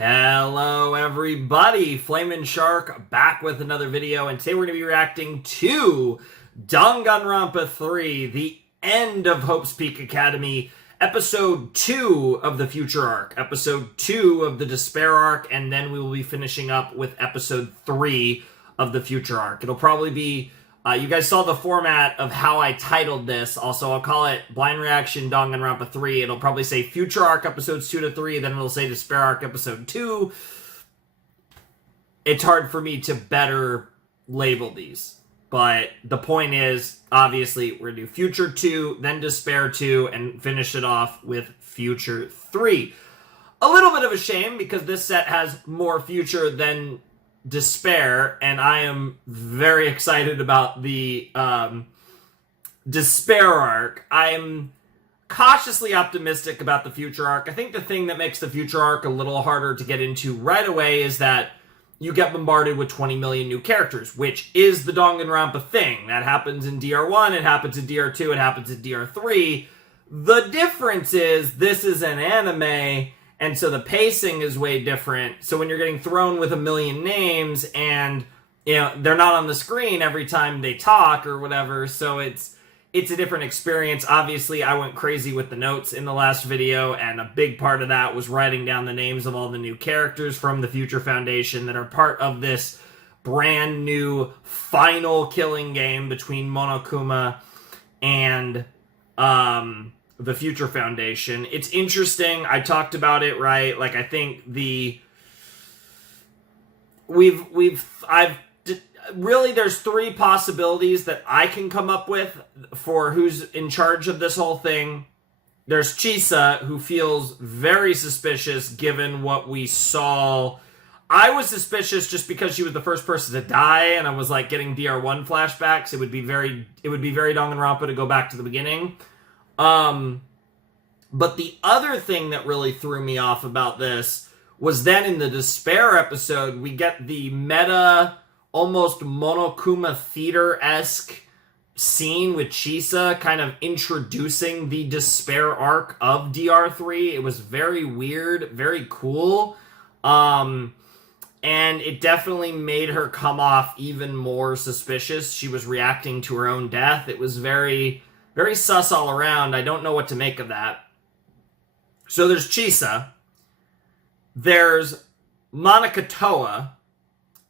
Hello everybody, Flamin' Shark back with another video, and today we're going to be reacting to Danganronpa 3, the end of Hope's Peak Academy, episode 2 of the Future Arc, episode 2 of the Despair Arc, and then we will be finishing up with episode 3 of the Future Arc. It'll probably be, you guys saw the format of how I titled this, also I'll call it Blind Reaction Danganronpa 3. It'll probably say Future Arc episodes 2 to 3, then it'll say Despair Arc episode 2. It's hard for me to better label these. But the point is, obviously, we're going to do Future 2, then Despair 2, and finish it off with Future 3. A little bit of a shame, because this set has more Future than Despair, and I am very excited about the Despair Arc. I am cautiously optimistic about the Future Arc. I think the thing that makes the Future Arc a little harder to get into right away is that you get bombarded with 20 million new characters, which is the Danganronpa thing. That happens in DR1, it happens in DR2, it happens in DR3. The difference is this is an anime, and so the pacing is way different. So when you're getting thrown with a million names and, you know, they're not on the screen every time they talk or whatever, so it's a different experience. Obviously, I went crazy with the notes in the last video, and a big part of that was writing down the names of all the new characters from the Future Foundation that are part of this brand new final killing game between Monokuma and the Future Foundation. It's interesting. I talked about it, right? Like, I think really, there's three possibilities that I can come up with for who's in charge of this whole thing. There's Chisa, who feels very suspicious given what we saw. I was suspicious just because she was the first person to die, and I was like getting DR1 flashbacks. It would be very Danganronpa to go back to the beginning. But the other thing that really threw me off about this was then in the Despair episode, we get the meta, almost Monokuma Theater-esque scene with Chisa kind of introducing the Despair arc of DR3. It was very weird, very cool. And it definitely made her come off even more suspicious. She was reacting to her own death. It was very, very sus all around. I don't know what to make of that. So there's Chisa. There's Monica Toa,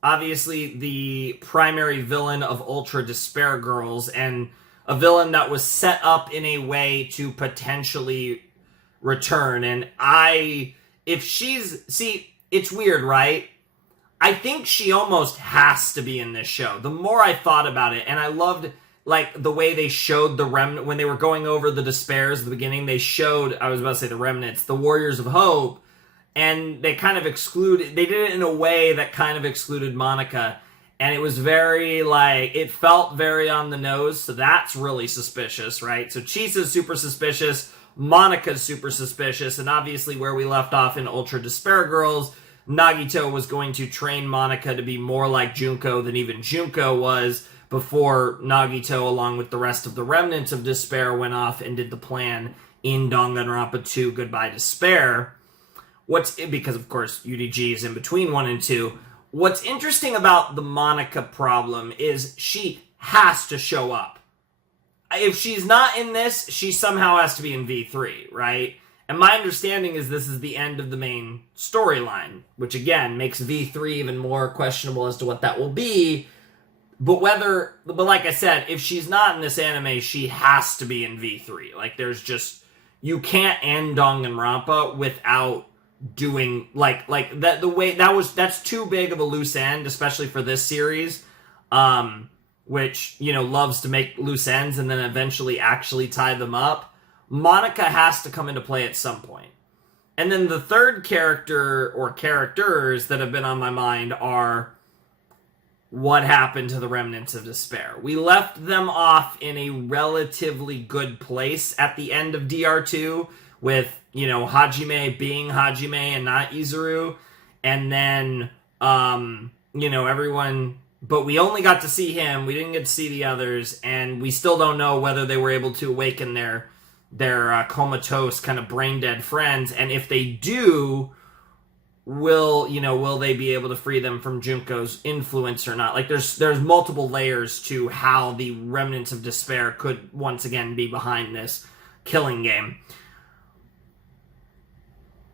obviously the primary villain of Ultra Despair Girls, and a villain that was set up in a way to potentially return. And it's weird, right? I think she almost has to be in this show. The more I thought about it, and I loved, like, the way they showed the remnant, when they were going over the Despairs at the beginning, they showed, I was about to say the remnants, the Warriors of Hope, and they kind of they did it in a way that kind of excluded Monica, and it was very, like, it felt very on the nose, so that's really suspicious, right? So Chisa's super suspicious, Monica's super suspicious, and obviously where we left off in Ultra Despair Girls, Nagito was going to train Monica to be more like Junko than even Junko was, before Nagito, along with the rest of the remnants of Despair, went off and did the plan in Danganronpa 2, Goodbye Despair. Because, of course, UDG is in between 1 and 2. What's interesting about the Monica problem is she has to show up. If she's not in this, she somehow has to be in V3, right? And my understanding is this is the end of the main storyline, which, again, makes V3 even more questionable as to what that will be. But like I said, if she's not in this anime, she has to be in V3. Like, there's just, you can't end Danganronpa without doing, like that, the way, that's too big of a loose end, especially for this series, which, you know, loves to make loose ends and then eventually actually tie them up. Monica has to come into play at some point. And then the third character, or characters, that have been on my mind are what happened to the remnants of Despair. We left them off in a relatively good place at the end of DR2, with, you know, Hajime being Hajime and not Izuru, and then, you know, everyone, but we only got to see him, we didn't get to see the others, and we still don't know whether they were able to awaken their comatose, kind of brain-dead friends, and if they do, will they be able to free them from Junko's influence or not? Like, there's multiple layers to how the remnants of despair could once again be behind this killing game.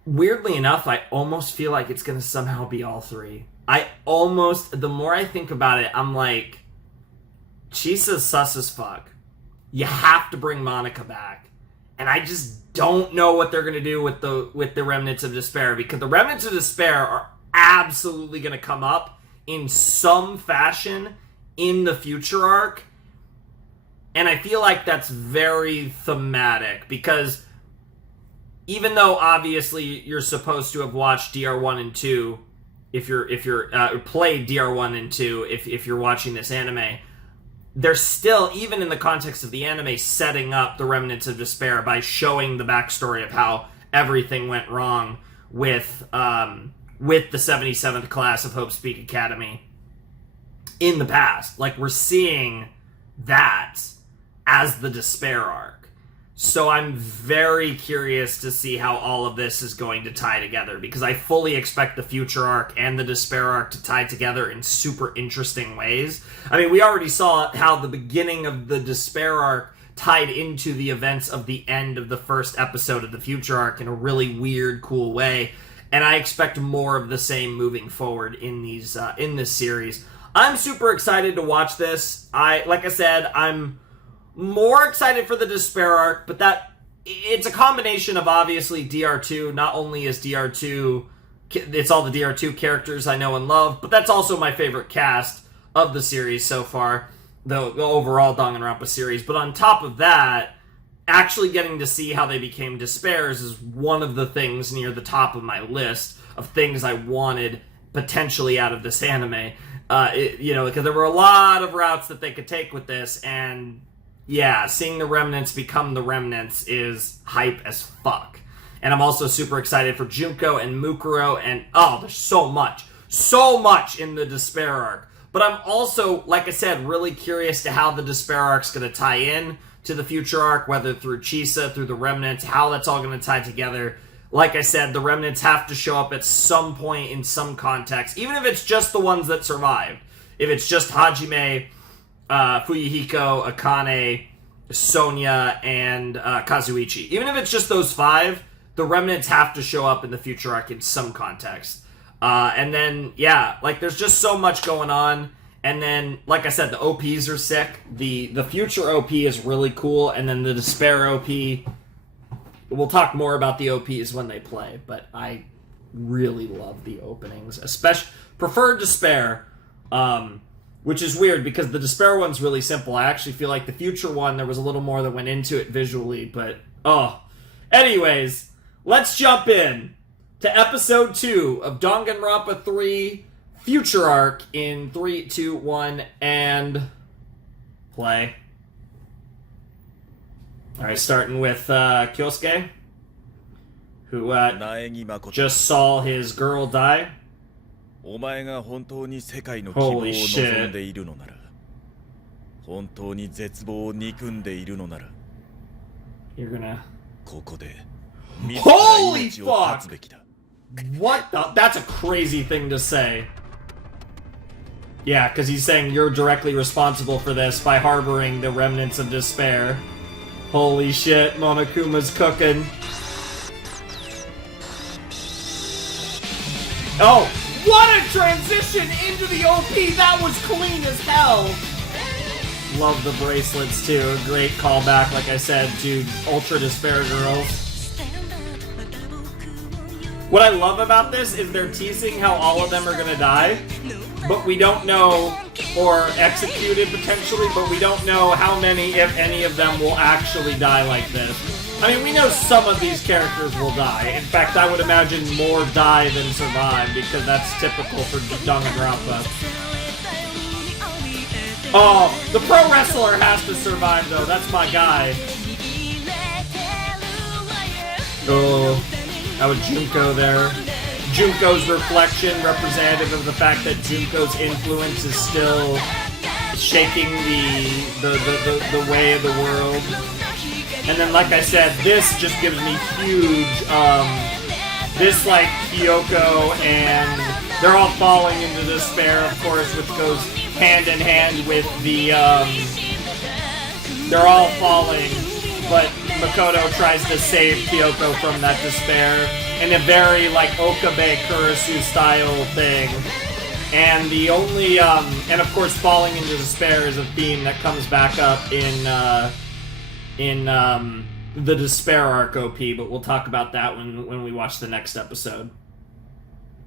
Weirdly enough, I almost feel like it's going to somehow be all three. The more I think about it, I'm like, Chisa's sus as fuck. You have to bring Monica back. And I just don't know what they're going to do with the Remnants of Despair, because the Remnants of Despair are absolutely going to come up in some fashion in the future arc. And I feel like that's very thematic, because even though obviously you're supposed to have watched DR1 and 2, if you're played DR1 and 2 if you're watching this anime, they're still, even in the context of the anime, setting up the Remnants of Despair by showing the backstory of how everything went wrong with the 77th class of Hope Speak Academy in the past. Like, we're seeing that as the Despair arc. So I'm very curious to see how all of this is going to tie together, because I fully expect the future arc and the Despair arc to tie together in super interesting ways. I mean, we already saw how the beginning of the Despair arc tied into the events of the end of the first episode of the future arc in a really weird, cool way. And I expect more of the same moving forward in this series. I'm super excited to watch this. Like I said, I'm more excited for the Despair arc, but it's a combination of obviously DR2. Not only is DR2, it's all the DR2 characters I know and love, but that's also my favorite cast of the series so far, the overall Danganronpa series. But on top of that, actually getting to see how they became Despairs is one of the things near the top of my list of things I wanted potentially out of this anime. Because there were a lot of routes that they could take with this, and yeah, seeing the Remnants become the Remnants is hype as fuck. And I'm also super excited for Junko and Mukuro, and there's so much in the Despair arc. But I'm also, like I said, really curious to how the Despair arc's going to tie in to the future arc, whether through Chisa, through the Remnants, how that's all going to tie together. Like I said, the Remnants have to show up at some point in some context, even if it's just the ones that survived. If it's just Hajime, Fuyuhiko, Akane, Sonya, and Kazuichi. Even if it's just those 5, the Remnants have to show up in the future arc in some context. And then, yeah, like, there's just so much going on. And then, like I said, the OPs are sick. The future OP is really cool. And then the Despair OP, we'll talk more about the OPs when they play. But I really love the openings. Especially, prefer Despair. Which is weird, because the Despair one's really simple. I actually feel like the future one, there was a little more that went into it visually, but Anyways, let's jump in to episode 2 of Danganronpa 3 Future Arc in 3, 2, 1, and play. Alright, starting with Kyosuke, who just saw his girl die. お前が本当に世界の希望を望んでいるのなら、本当に絶望を憎んでいるのなら、ここで自ら命を絶つべきだ。What the? That's a crazy thing to say. Yeah, because he's saying you're directly responsible for this by harboring the remnants of despair. Holy shit, Monokuma's cooking. Oh, what a transition into the OP! That was clean as hell! Love the bracelets too. A great callback, like I said, to Ultra Despair Girls. What I love about this is they're teasing how all of them are gonna die, but we don't know, or executed potentially, but we don't know how many, if any of them, will actually die like this. I mean, we know some of these characters will die. In fact, I would imagine more die than survive, because that's typical for Danganronpa. Oh, the pro wrestler has to survive, though. That's my guy. Oh, that was Junko there. Junko's reflection, representative of the fact that Junko's influence is still shaking the way of the world. And then, like I said, this just gives me huge this, like, Kyoko, and they're all falling into despair, of course, which goes hand in hand with the, they're all falling, but Makoto tries to save Kyoko from that despair in a very, like, Okabe Kurisu style thing. And the only, and of course, falling into despair is a theme that comes back up in the Despair arc OP, but we'll talk about that when we watch the next episode.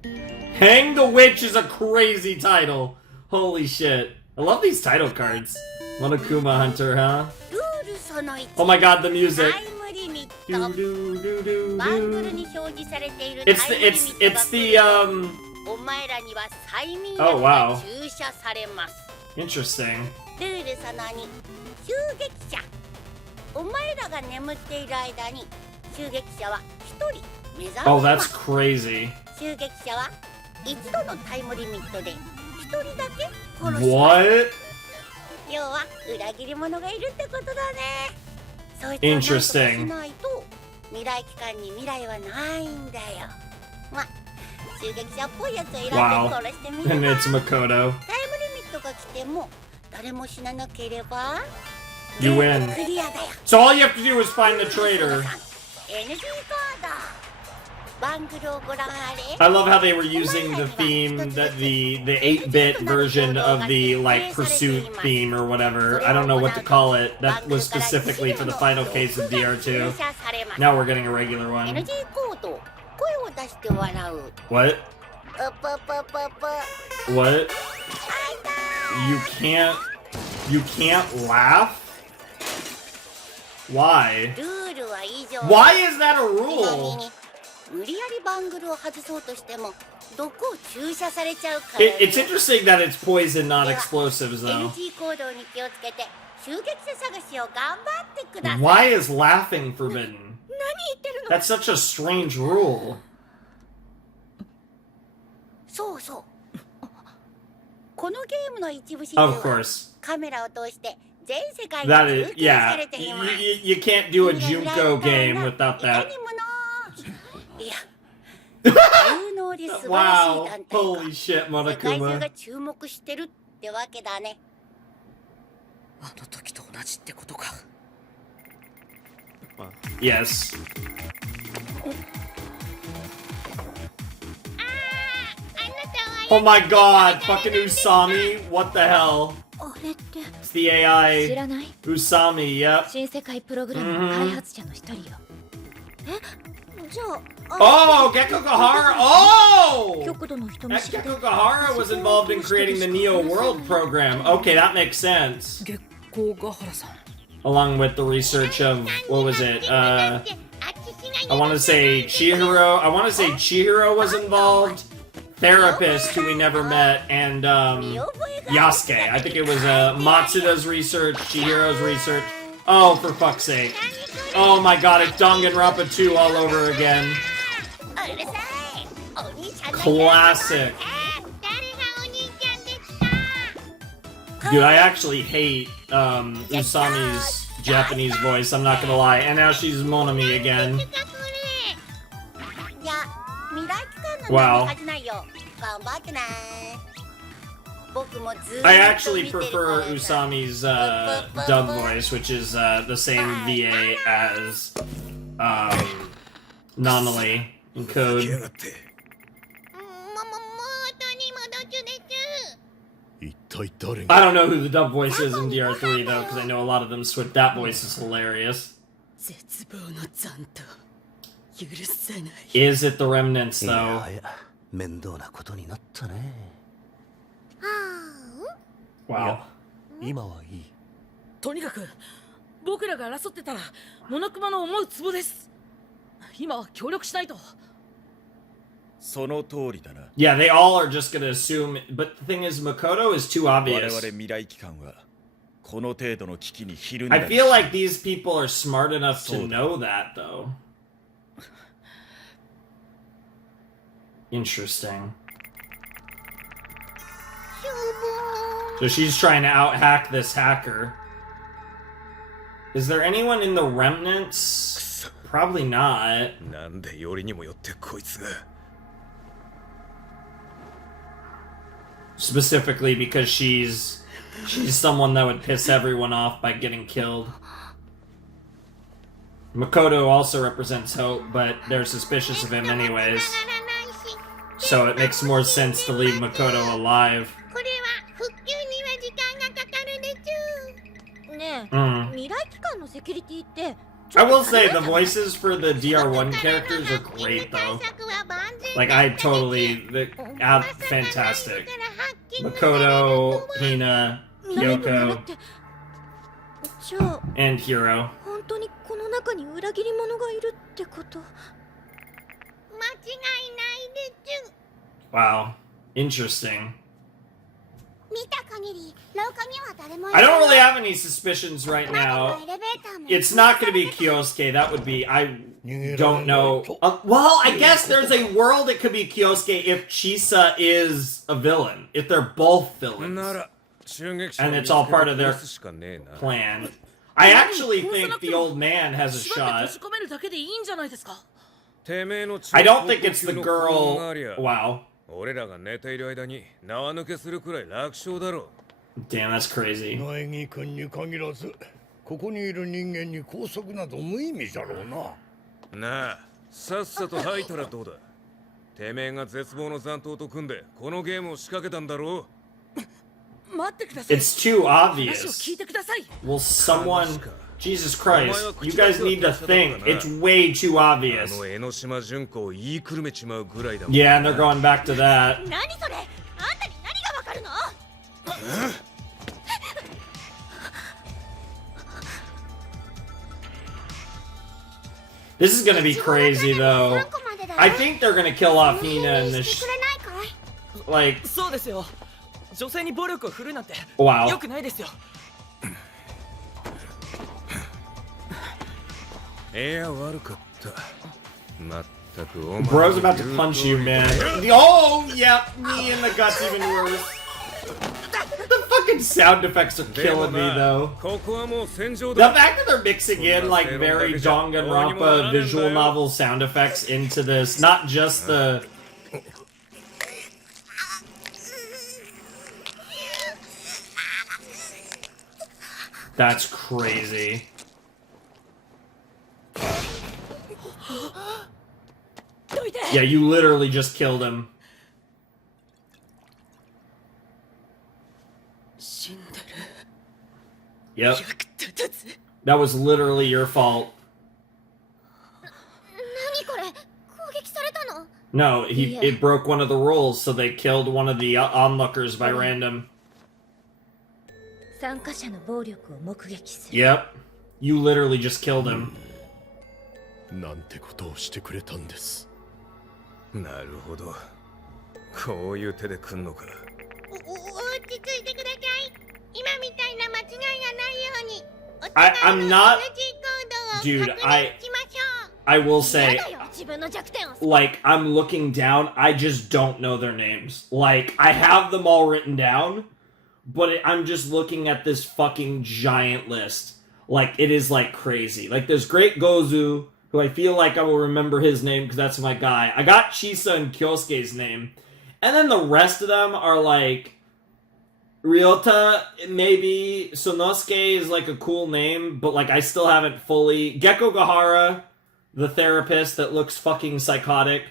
Hang the Witch is a crazy title. Holy shit. I love these title cards. Monokuma Hunter, huh? Oh my god, the music. It's the, oh wow. Interesting. Oh, that's crazy. What? Interesting. Wow. And it's Makoto. You win. So all you have to do is find the traitor. I love how they were using the theme, that the 8-bit version of the, like, Pursuit theme or whatever. I don't know what to call it. That was specifically for the final case of DR2. Now we're getting a regular one. What? What? You can't laugh? Why? Why is that a rule? It's interesting that it's poison, not explosives, though. Why is laughing forbidden? That's such a strange rule. Of course. That is, yeah. You can't do a Junko game without that. Wow. Holy shit, Monokuma. Yes. Oh my god, fucking Usami, what the hell? It's the AI Usami, yep. Oh, Gekokahara! Oh! Gekokahara was involved in creating the Neo World program. Okay, that makes sense. Along with the research of, what was it? I want to say Chihiro. I want to say Chihiro was involved. Therapist, who we never met, and Yasuke. I think it was Matsuda's research, Chihiro's research. Oh, for fuck's sake. Oh my god, it's Danganronpa 2 all over again. Classic. Dude, I actually hate Usami's Japanese voice, I'm not gonna lie. And now she's Monami again. Wow. I actually prefer Usami's dub voice, which is the same VA as Nanali in Code. I don't know who the dub voice is in DR3 though, because I know a lot of them switch. That voice is hilarious. Is it the remnants though? Wow. とにかく僕らが争ってたらモノクマの思うツボです。今は協力しないと。その通りだな。 Yeah, they all are just gonna assume, but the thing is, Makoto is too obvious. 我々未来機関はこの程度の危機にひるんだ。 I feel like these people are smart enough to know that, though. Interesting. So she's trying to out-hack this hacker. Is there anyone in the remnants? そ Probably not. なんでよりにもよってこいつが Specifically because she's someone that would piss everyone off by getting killed. Makoto also represents hope, but they're suspicious of him anyways. So it makes more sense to leave Makoto alive. これは復旧には時間がかかるでちゅねえ、未来機関のセキュリティって I will say the voices for the DR1 characters are great though. Like I totally fantastic. Makoto, Hina, Kyoko, じゃあ and Hiro. 本当にこの中に裏切り者がいるってこと？間違いないでちゅ。 Wow. Interesting. 見た限り廊下には誰もい I ない。 don't really have any suspicions right now. It's not going to be Kyosuke. That would be... I don't know. Well, I guess there's a world it could be Kyosuke if Chisa is a villain. If they're both villains. And it's all part of their plan. I actually think the old man has a shot. I don't think it's the girl... Wow. 俺らが寝ている間に縄抜けするくらい楽勝だろ Damn, that's crazy. 苗木君に限らずここにいる人間に拘束など無意味じゃろうな。なあ、さっさと吐いたらどうだ。てめえが絶望の残党と組んでこのゲームを仕掛けたんだろう。待ってください。 It's too 話を obvious. 聞いてください。 Will someone... Jesus Christ. You guys need to think. It's way too あ obvious. の江ノ島純子を言いくるめちまうぐらいだもん。 Yeah, and they're going back to that. 何それ？あんたに何がわかるの？ This is gonna be crazy, though. I think they're gonna kill off Hina in this... くれないかい？ Like... そうですよ。女性に暴力を振るうなんて Wow. 良くないですよ。いや悪かった。まったくお前 Bro's about to punch you, man. Oh, yeah, me in the guts even worse. The fucking sound effects are killing me, though. ここはもう戦場 The だ。 fact that they're mixing in, like, very Danganronpa visual novel sound effects into this, not just the... That's crazy. Yeah, you literally just killed him. 死んでる。 Yep. 役立たず。 That was literally your fault. 何これ？攻撃されたの？ No, it broke one of the rules, so they killed one of the onlookers by random. 参加者の暴力を目撃する。 Yep. You literally just killed him. なんてことをしてくれたんです。なるほど。こういう手で来んのか。落ち着いてください。今みたいな間違いがないように。 I'm not... Dude, I will say, 自分の弱点を。 like, I'm looking down, I just don't know their names. Like, I have them all written down, but I'm just looking at this fucking giant list. Like, it is, like, crazy. Like, there's Great Gozu, who I feel like I will remember his name because that's my guy. I got Chisa and Kyosuke's name. And then the rest of them are, like, Ryota, maybe. Sonosuke is, like, a cool name, but, like, I still haven't fully... Gekko Gahara, the therapist that looks fucking psychotic,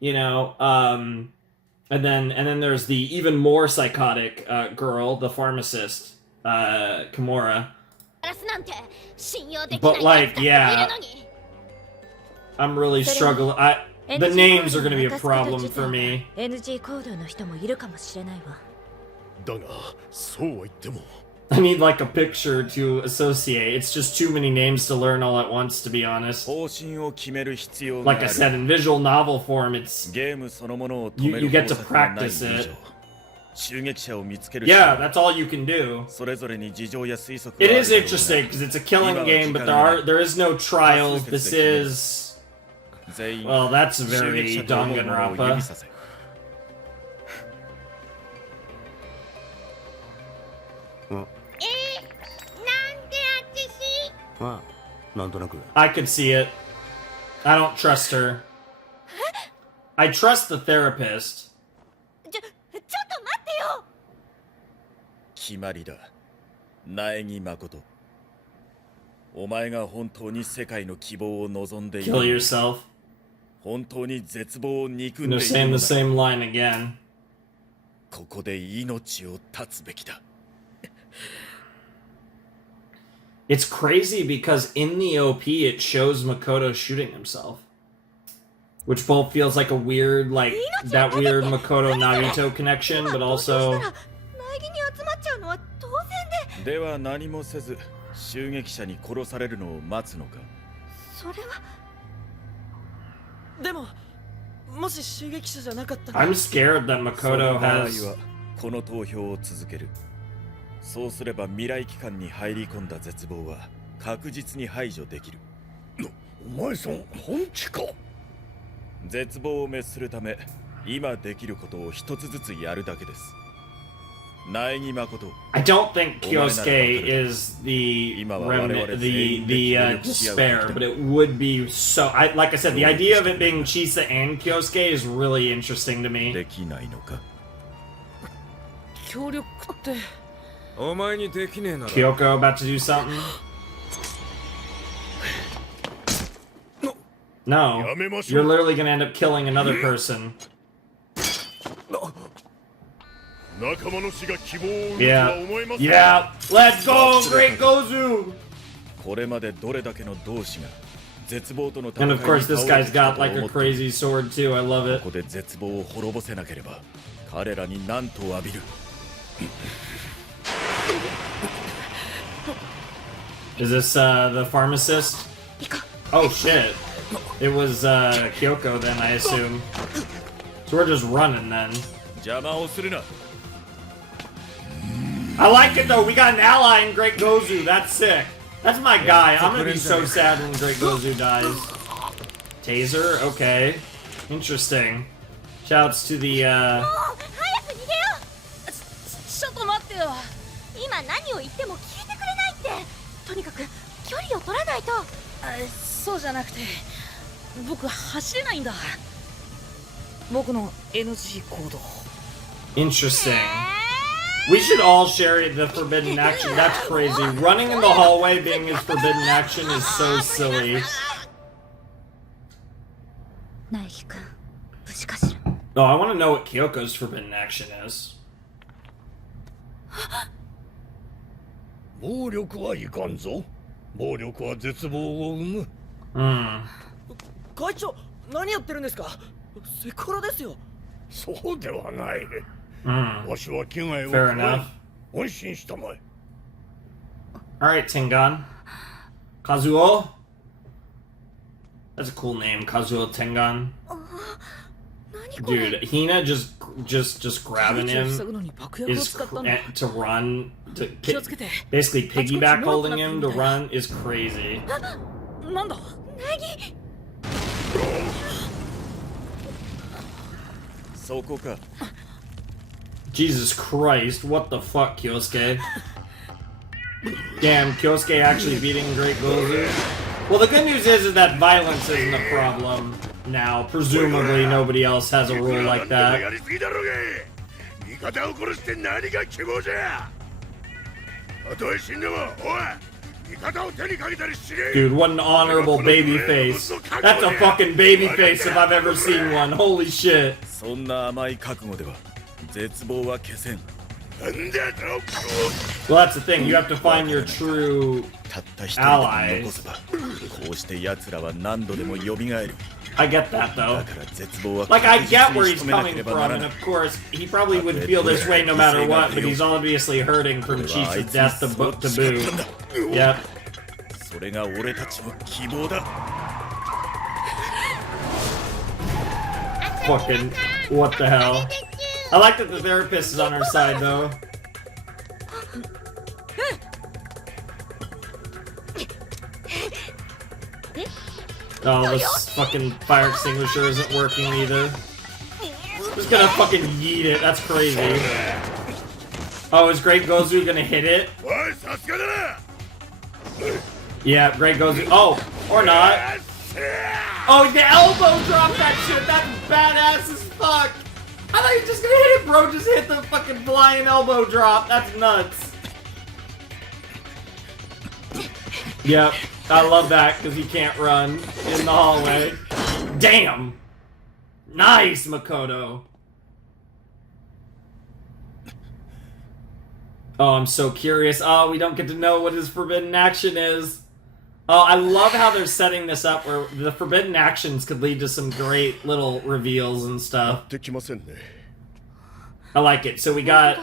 you know, and then there's the even more psychotic girl, the pharmacist, Kimura. But like, yeah, I'm really struggling. The names are going to be a problem for me. NG 行動の人もいるかもしれないわ。だがそうは言っても I need like a picture to associate. It's just too many names to learn all at once, to be honest. 方針を決める必要があ Like る。 I said, in visual novel form, it's ゲームそのものを止め you る get to 方策がない以 practice 上 it. 襲撃者を見つける Yeah, that's all you can do. それぞれに事情や推測 It はある is だろうが interesting because it's a killing game, but there is no trials. This is 全員 well, that's 襲 very 撃者と思う者を指 Danganronpa. させ まあなんとなく I could see it. I don't trust her. I trust the therapist. ちょっと待ってよ。決まりだ。苗木誠。お前が本当に世界の希望を望んでいる。Kill yourself. 本当に絶望を憎ん They're でい saying る the のだ。 same line again. ここで命を絶つべきだ。It's crazy because in the OP it shows Makoto shooting himself. Which both feels like a weird, like, that weird Makoto Nagito connection, but also... 苗木に集まっちゃうのは当然で。では何もせず襲撃者に殺されるのを待つのか。それは。でももし襲撃者じゃなかったら I'm scared that その Makoto 場合 has... はこの投票を続ける。そうすれば未来機関に入り込んだ絶望は確実に排除できる。お前さん本気か。絶望を滅するため今できることを一つずつやるだけです。苗木誠。 I don't think Kyosuke is the remnant, the despair, but it would be so... like I said, the idea of it being Chisa and Kyosuke is really interesting to me. できないのか。協力ってお前にできねえなら Kyoko about to do something? No. You're literally gonna end up killing another person. 仲間の死が希望を生むと Yeah. は思えません。 Yeah. Let's go, Great Gozu! これまでどれだけの同志が絶望との戦い And に of course, this 倒れ guy's てきた got と like 思 a って crazy sword too. I love こ it. こで絶望を滅ぼせなければ彼らに何と浴びる。 Is this the pharmacist? Oh shit. It was Kyoko then, I assume. So we're just running then. 邪魔をするな。 I like it though. We got an ally in Great Gozu. That's sick. That's my guy. I'm gonna be so sad when Great Gozu dies. Taser? Okay. Interesting. Shouts to the もう早く逃げよちょっと待ってよ。う。今何を言っても聞いてくれないって。とにかく距離を取らないと。そうじゃなくて僕走れないんだ。僕の NG 行動。 interesting. We should all share the forbidden action. That's crazy. Running in the hallway being his forbidden action is so silly. 苗木君、無事かしら。 Oh, I want to know what Kyoko's forbidden action is. 暴力はいかんぞ。暴力は絶望を生む。会長何やってるんですか。セクハラですよ。そうではない。わしは危害を Fair 加 enough. え安心したまえ。 Alright, Tengan. Kazuo? That's a cool name, Kazuo Tengan. 何これ。 Dude, Hina just grabbing 撃を塞 him ぐのに爆薬を is 使ったんだ。 to run to 気をつけて。 basically piggyback holding him to run is crazy. なんだ。苗木。そこか。 Jesus Christ, what the fuck, Kyosuke? Damn, Kyosuke actually beating Great Gozu. Well, the good news is that violence isn't a problem now. Presumably, nobody else has a rule like や that. りすぎだろうが。味方を殺して何が希望じゃ。たとえ死んでも、おい、味方を手にかけたりしねえ。 Dude, what an honorable baby face. That's a fucking baby face if I've ever seen one. Holy shit. そんな甘い覚悟では絶望は消せん。 なんだと。 Well, that's the thing. You have to find your true... たった一人でも残せばこうして奴らは何度でも蘇る。 I get that, though. だから絶望は Like, I 確実 get に where 仕 he's 留めな coming ければ from, なら and ない。 of course, he probably would feel this way no matter what, but he's obviously hurting from Chisa's death to boot. Yep. それが俺たちの希望だ。 Fucking... What the hell? I like that the therapist is on her side, though. Oh, this fucking fire extinguisher isn't working either. Just gonna fucking yeet it. That's crazy. Oh, is Great Gozu gonna hit it? おい、さすがだな。 Yeah, Great Gozu. Oh, or not. Oh, the elbow drop that shit. That's badass as fuck. I thought he was just gonna hit it, bro. Just hit the fucking flying elbow drop. That's nuts. Yep, I love that because he can't run in the hallway. Damn. Nice, Makoto. Oh, I'm so curious. Oh, we don't get to know what his forbidden action is. Oh, I love how they're setting this up where the forbidden actions could lead to some great little reveals and stuff. I like it. So we got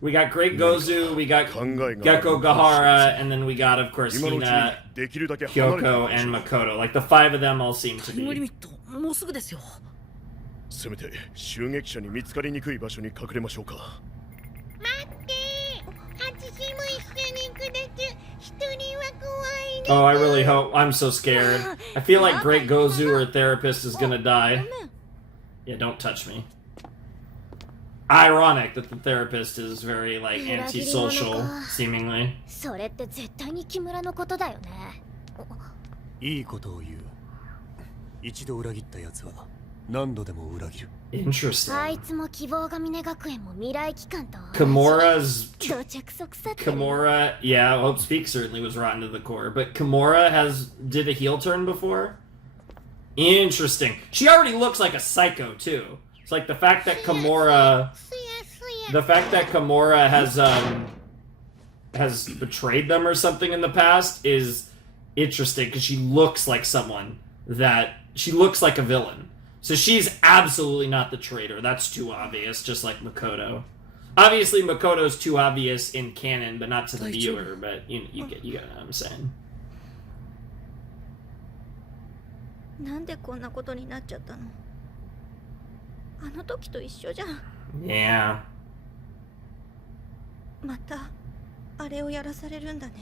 Great Gozu, we got Gekko Gahara, and then we got, of course, Hina, Kyoko, and Makoto. Like, the 5 of them all seem to タイムリ be... ミットもうすぐですよ。せめて襲撃者に見つかりにくい場所に隠れましょうか。待って私も一緒にください。一人は怖いね。 Oh, I really hope... I'm so scared. I feel like Great Gozu, or Therapist, is gonna die. Yeah, don't touch me. Ironic that the therapist is very, like, antisocial, seemingly. それって絶対に木村のことだよね。いいことを言う。一度裏切った奴は何度でも裏切る。Interesting. あいつも希望ヶ峰学園も未来機関と Kimura's... 同着即殺。 Kimura... Yeah, Hope Speak certainly was rotten to the core, but Kimura did a heel turn before? Interesting. She already looks like a psycho, too. It's like the fact that Kimura... The fact that Kimura has betrayed them or something in the past is interesting, because she looks like someone that... She looks like a villain. So she's absolutely not the traitor. That's too obvious, just like Makoto. Obviously, Makoto's too obvious in canon, but not to the viewer, but you get what I'm saying. なんでこんなことになっちゃったの？あの時と一緒じゃん。 Yeah. またあれをやらされるんだね。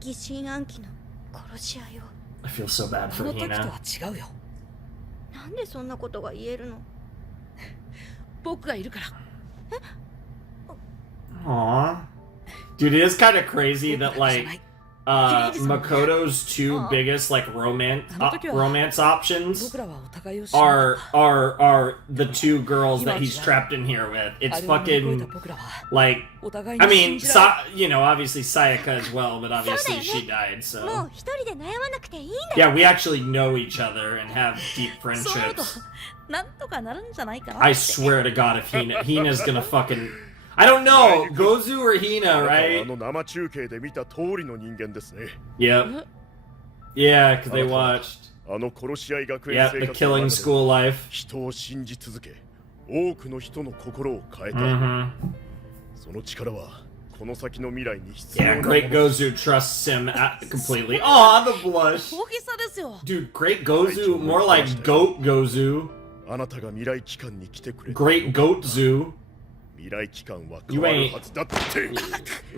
疑心暗鬼の殺し合いを。 I feel so bad あ for の時と Hina. は違うよ。なんでそんなことが言えるの？僕がいるから。 Aww. Dude, it is kind of crazy that, like, Makoto's two biggest, like, romance options 僕らはお互いを知 are the two girls that he's trapped in here with. It's fucking, like, I mean, you know, obviously Sayaka as well, but obviously she died, も so... う一人で悩まなくていいんだ。 Yeah, we actually know each other and have deep そうと friendships. なんとかなるんじゃないかな。 I swear to God, if Hina's gonna fucking... I don't know, Gozu or Hina, あ right? の生中継で見た通りの人間ですね。 Yep. Yeah, because they watched. あの殺し合い学園 Yep, 生 the 活の killing 中で school life. 人を信じ続け、多くの人の心を変えた。 Mm-hmm. その力はこの先の未来に必要 Yeah, なも Great の。 Gozu trusts him completely. Aw, the blush. 大げさですよ。 Dude, Great Gozu, more like Goat Gozu. あなたが未来機関に来てくれた。 Great Goat Zoo. 未来機関は変わるはずだって。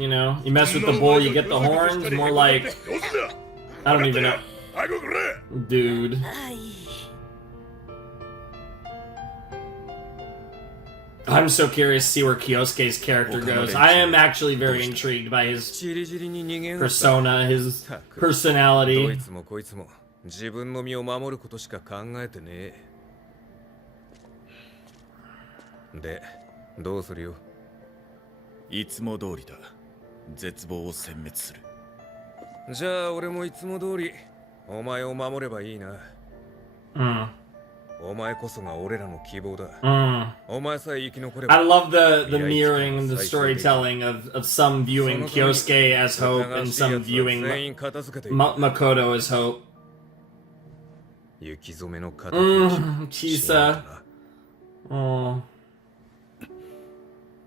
You know, you mess with the bull, you get the horns. More like, I don't even know. あごくれ。 Dude. はい。 I'm so curious to see where Kyosuke's character goes. I am actually very intrigued by his チリジリに逃げん persona, his どい personality. つもこいつも自分の身を守ることしか考えてねえ。で、どうするよ。いつも通りだ。絶望を殲滅する。じゃあ俺もいつも通りお前を守ればいいな。 Mm. お前こそが俺らの希望だ。 Mm. お前さえ生き残れば。 I love the mirroring and the storytelling of some viewing Kyosuke as Hope and some viewing 全員片付けていい。 Makoto as Hope. 雪染めの片付け。 Chisa. Oh.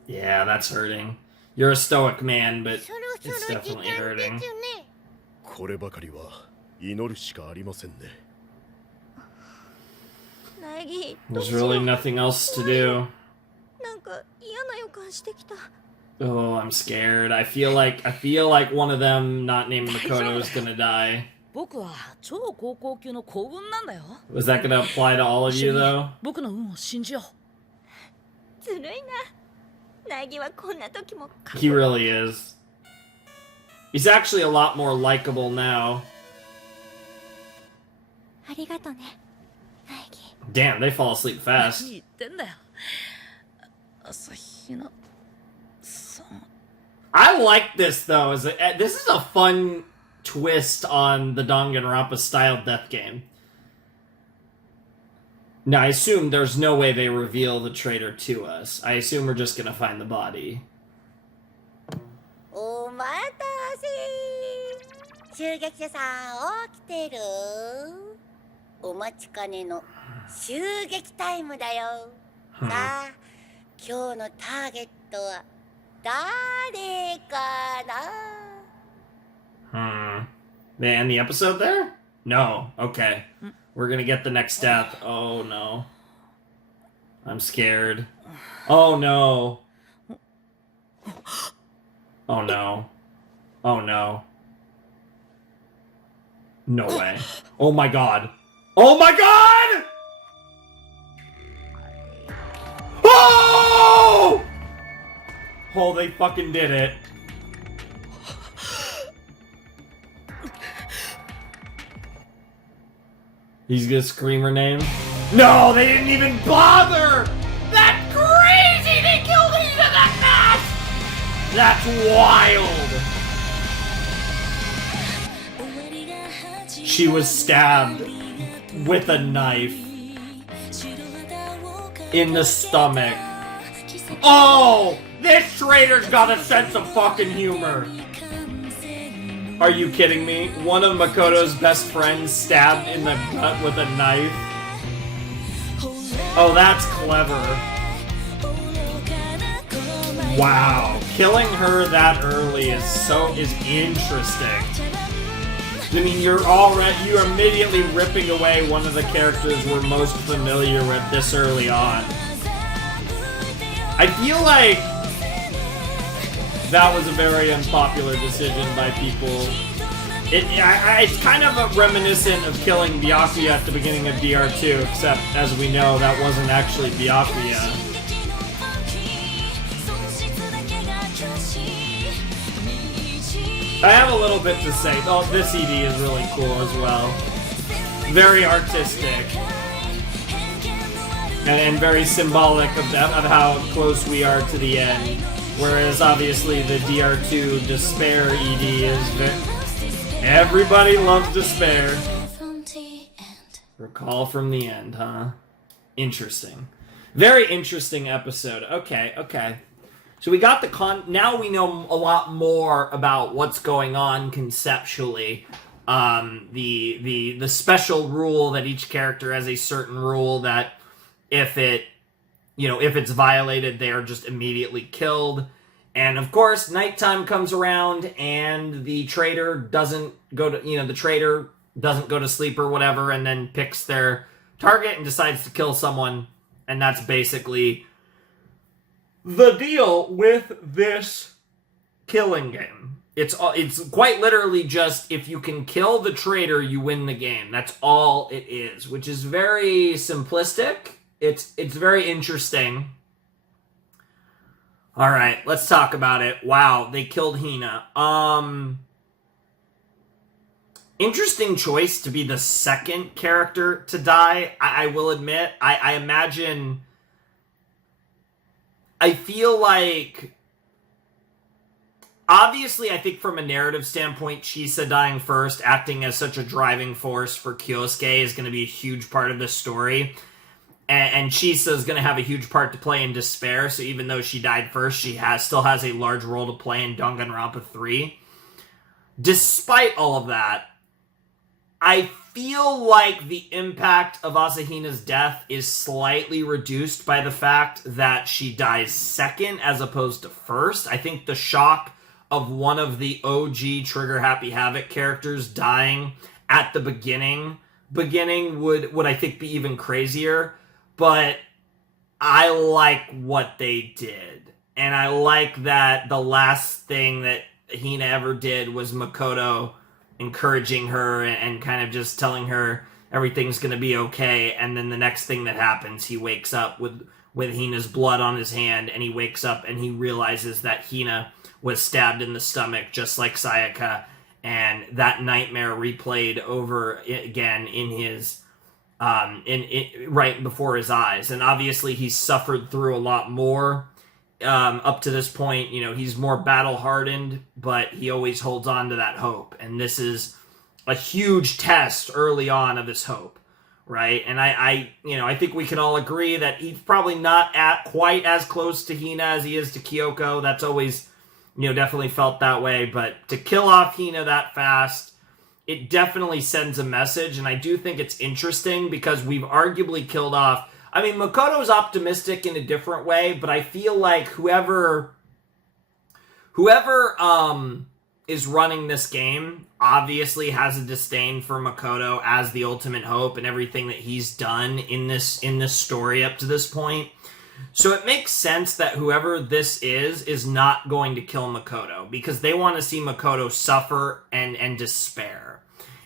Yeah, that's hurting. You're a stoic man, but そろそ it's ろ時 definitely 間です hurting. ね。こればかりは祈るしかありませんね。ナギ、どう There's しよう。 really nothing else to do. なんか嫌な予感してきた。 Oh, I'm scared. I feel like one of them, not named Makoto, is gonna die. 僕は超高校級の幸運なんだよ。 Was that gonna apply to all of you though? 僕の運を信じよずるいな。ナギはこんな時もか He really is. He's actually a lot more likable now. ありがとね、苗木。 Damn, they fall asleep fast. 何言ってんだよ、朝日奈さん。 I like this though. This is a fun twist on the Danganronpa style death game. Now, I assume there's no way they reveal the traitor to us. I assume we're just gonna find the body. お待たせ。襲撃者さん起きてる？お待ちかねの襲撃タイムだよ。さあ、今日のターゲットは誰かな？ They end the episode there? No. Okay. We're gonna get the next death. Oh no. I'm scared. Oh no. Oh no. Oh no. No way. Oh my god. Oh my god! Oh! Oh, they fucking did it. He's gonna scream her name? No, they didn't even bother! That's crazy! They killed her to that match! That's wild! She was stabbed with a knife in the stomach. Oh! This traitor's got a sense of fucking humor! Are you kidding me? One of Makoto's best friends stabbed in the gut with a knife? Oh, that's clever. Wow. Killing her that early is interesting. I mean, you're immediately ripping away one of the characters we're most familiar with this early on. I feel like that was a very unpopular decision by people. It's kind of reminiscent of killing Byakuya at the beginning of DR2, except, as we know, that wasn't actually Byakuya. I have a little bit to say. Oh, this CD is really cool as well. Very artistic. And very symbolic of how close we are to the end. Whereas, obviously, the DR2 Despair ED is everybody loves Despair. Recall from the end, huh? Interesting. Very interesting episode. Okay. So we got now we know a lot more about what's going on conceptually. The special rule that each character has a certain rule that if it's violated, they are just immediately killed. And of course, nighttime comes around and the traitor doesn't go to sleep or whatever, and then picks their target and decides to kill someone. And that's basically the deal with this killing game. It's quite literally just, if you can kill the traitor, you win the game. That's all it is, which is very simplistic. It's very interesting. Alright, let's talk about it. Wow, they killed Hina. Interesting choice to be the second character to die, I will admit. I imagine... I feel like... Obviously, I think from a narrative standpoint, Chisa dying first, acting as such a driving force for Kyosuke, is going to be a huge part of the story. And Chisa is going to have a huge part to play in Despair, so even though she died first, she still has a large role to play in Danganronpa 3. Despite all of that, I feel like the impact of Asahina's death is slightly reduced by the fact that she dies second as opposed to first. I think the shock of one of the OG Trigger Happy Havoc characters dying at the beginning would I think be even crazier. But I like what they did. And I like that the last thing that Hina ever did was Makoto encouraging her and kind of just telling her everything's going to be okay. And then the next thing that happens, he wakes up with Hina's blood on his hand. And he wakes up and he realizes that Hina was stabbed in the stomach just like Sayaka. and that nightmare replayed over again in his right before his eyes. And obviously he's suffered through a lot more up to this point. You know, he's more battle hardened, but he always holds on to that hope, and this is a huge test early on of his hope, right? And I think we can all agree that he's probably not at quite as close to Hina as he is to Kyoko. That's always, definitely felt that way. But to kill off Hina that fast, it definitely sends a message. And I do think it's interesting because we've arguably killed off... I mean, Makoto's optimistic in a different way, but I feel like whoever is running this game obviously has a disdain for Makoto as the ultimate hope and everything that he's done in this story up to this point. So it makes sense that whoever this is not going to kill Makoto, because they want to see Makoto suffer and despair.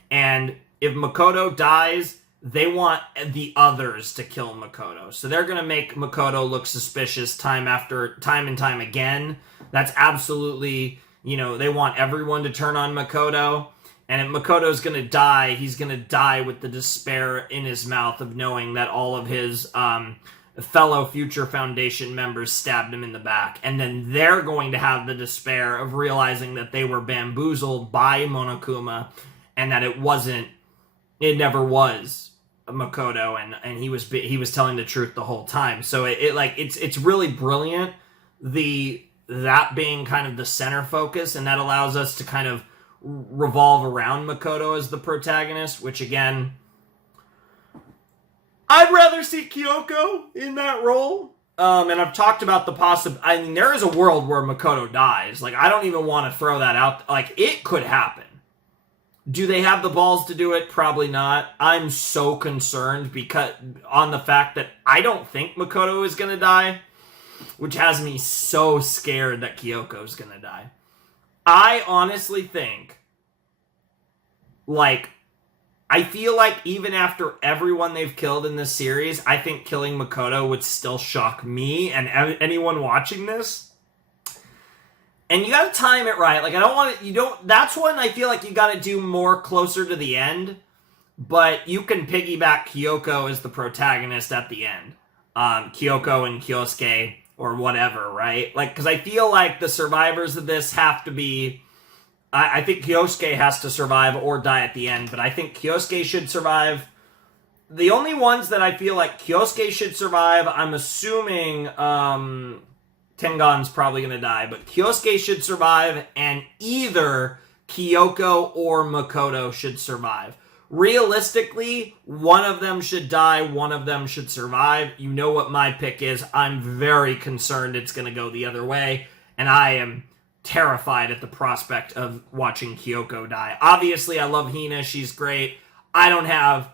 And if Makoto dies, they want the others to kill Makoto. So they're going to make Makoto look suspicious time and time again. That's absolutely... they want everyone to turn on Makoto. And if Makoto's going to die, he's going to die with the despair in his mouth of knowing that all of his fellow future Foundation members stabbed him in the back. And then they're going to have the despair of realizing that they were bamboozled by Monokuma and that it never was Makoto, and he was telling the truth the whole time. So it's really brilliant. That being kind of the center focus, and that allows us to kind of revolve around Makoto as the protagonist, which again, I'd rather see Kyoko in that role. And I've talked about there is a world where Makoto dies. Like, I don't even want to throw that out. Like, it could happen. Do they have the balls to do it? Probably not. I'm so concerned on the fact that I don't think Makoto is going to die, which has me so scared that Kyoko's gonna die. I honestly think, I feel like even after everyone they've killed in this series, I think killing Makoto would still shock me and anyone watching this. And you gotta time it right. That's when I feel like you gotta do more closer to the end, but you can piggyback Kyoko as the protagonist at the end. Kyoko and Kyosuke, or whatever, right? Because I feel like the survivors of this have to be... I think Kyosuke has to survive or die at the end, but I think Kyosuke should survive. The only ones that I feel like Kyosuke should survive, I'm assuming Tengon's probably going to die, but Kyosuke should survive, and either Kyoko or Makoto should survive. Realistically, one of them should die, one of them should survive. You know what my pick is. I'm very concerned it's going to go the other way, and I am terrified at the prospect of watching Kyoko die. Obviously, I love Hina. She's great. I don't have...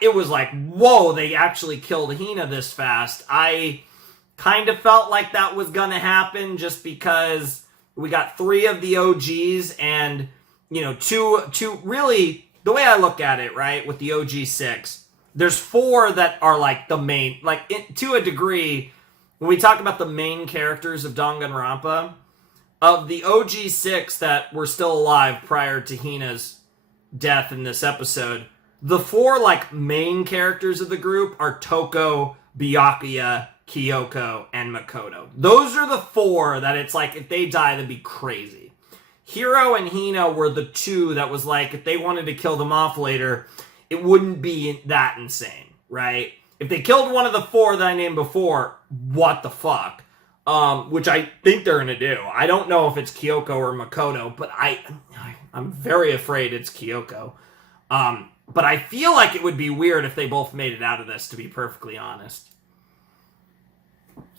it was whoa, they actually killed Hina this fast. I kind of felt like that was going to happen just because we got 3 of the OGs and, two really... The way I look at it, right, with the OG6, there's 4 that are the main, to a degree, when we talk about the main characters of Danganronpa, of the OG6 that were still alive prior to Hina's death in this episode, the 4 main characters of the group are Toko, Byakuya, Kyoko, and Makoto. Those are the 4 that it's if they die, that'd be crazy. Hiro and Hina were the 2 that was if they wanted to kill them off later, it wouldn't be that insane, right? If they killed one of the 4 that I named before, what the fuck? Which I think they're going to do. I don't know if it's Kyoko or Makoto, but I'm very afraid it's Kyoko. But I feel like it would be weird if they both made it out of this, to be perfectly honest.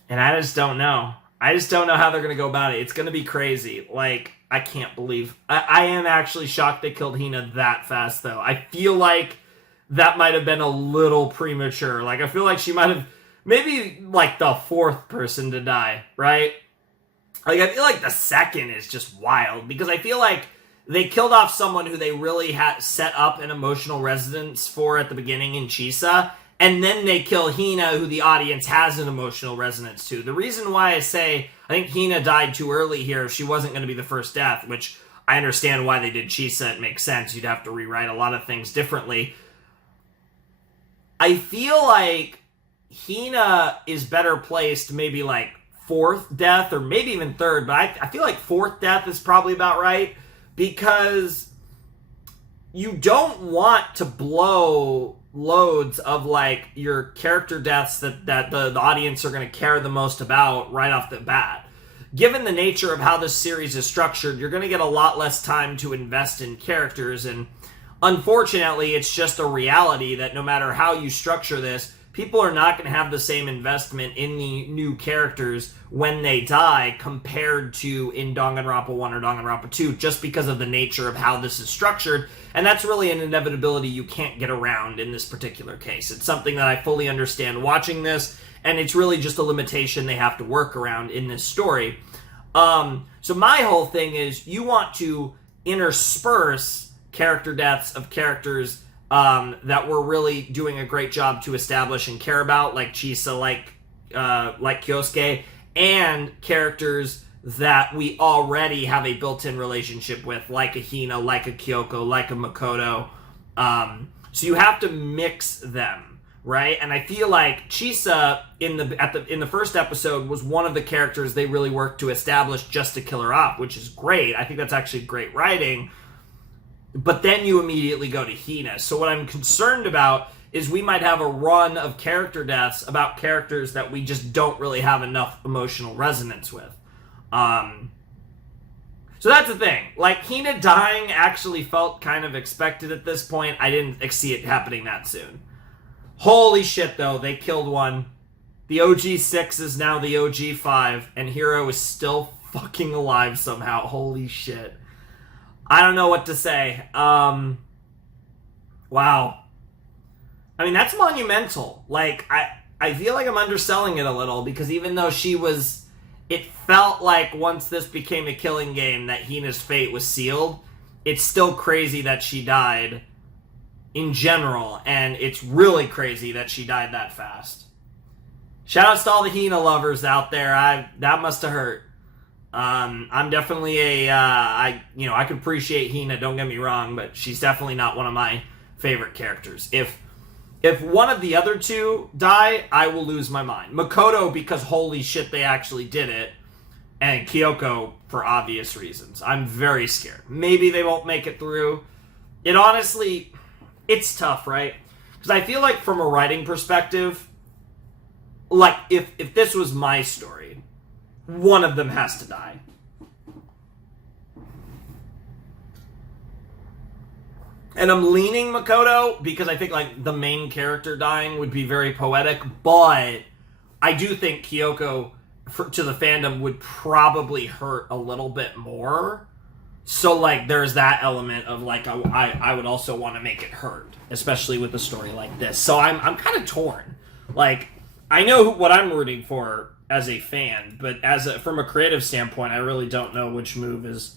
And I just don't know. I just don't know how they're going to go about it. It's going to be crazy. I can't believe... I am actually shocked they killed Hina that fast, though. I feel like that might have been a little premature. I feel like she might have... Maybe, the 4th person to die, right? I feel like the 2nd is just wild, because I feel like they killed off someone who they really had set up an emotional resonance for at the beginning in Chisa, and then they kill Hina, who the audience has an emotional resonance to. The reason why I say I think Hina died too early here if she wasn't going to be the first death, which I understand why they did Chisa. It makes sense. You'd have to rewrite a lot of things differently. I feel like Hina is better placed maybe like 4th death or maybe even 3rd, but I feel like 4th death is probably about right, because you don't want to blow loads of like your character deaths that the audience are going to care the most about right off the bat. Given the nature of how this series is structured, you're going to get a lot less time to invest in characters, and unfortunately, it's just a reality that no matter how you structure this, people are not going to have the same investment in the new characters when they die compared to in Danganronpa 1 or Danganronpa 2, just because of the nature of how this is structured, and that's really an inevitability you can't get around in this particular case. It's something that I fully understand watching this, and it's really just a limitation they have to work around in this story. So my whole thing is, you want to intersperse character deaths of characters that we're really doing a great job to establish and care about, like Chisa, like Kyosuke, and characters that we already have a built-in relationship with, like a Hina, like a Kyoko, like a Makoto. So you have to mix them, right? And I feel like Chisa in the first episode was one of the characters they really worked to establish just to kill her off, which is great. I think that's actually great writing. But then you immediately go to Hina. So what I'm concerned about is we might have a run of character deaths about characters that we just don't really have enough emotional resonance with. So that's the thing. Like, Hina dying actually felt kind of expected at this point. I didn't see it happening that soon. Holy shit, though. They killed one. The OG6 is now the OG5, and Hiro is still fucking alive somehow. Holy shit. I don't know what to say. Wow. I mean, that's monumental. Like, I feel like I'm underselling it a little, because even though she was... It felt like once this became a killing game that Hina's fate was sealed. It's still crazy that she died in general, and it's really crazy that she died that fast. Shoutouts to all the Hina lovers out there. That must have hurt. I'm definitely I could appreciate Hina, don't get me wrong, but she's definitely not one of my favorite characters. If one of the other two die, I will lose my mind. Makoto, because holy shit, they actually did it. And Kyoko, for obvious reasons. I'm very scared. Maybe they won't make it through. It honestly, it's tough, right? Because I feel like from a writing perspective, like, if this was my story, one of them has to die. And I'm leaning Makoto because I think, like, the main character dying would be very poetic, but I do think Kyoko, to the fandom, would probably hurt a little bit more. So, like, there's that element of, like, I would also want to make it hurt, especially with a story like this. So I'm kind of torn. Like, I know what I'm rooting for as a fan, but from a creative standpoint, I really don't know which move is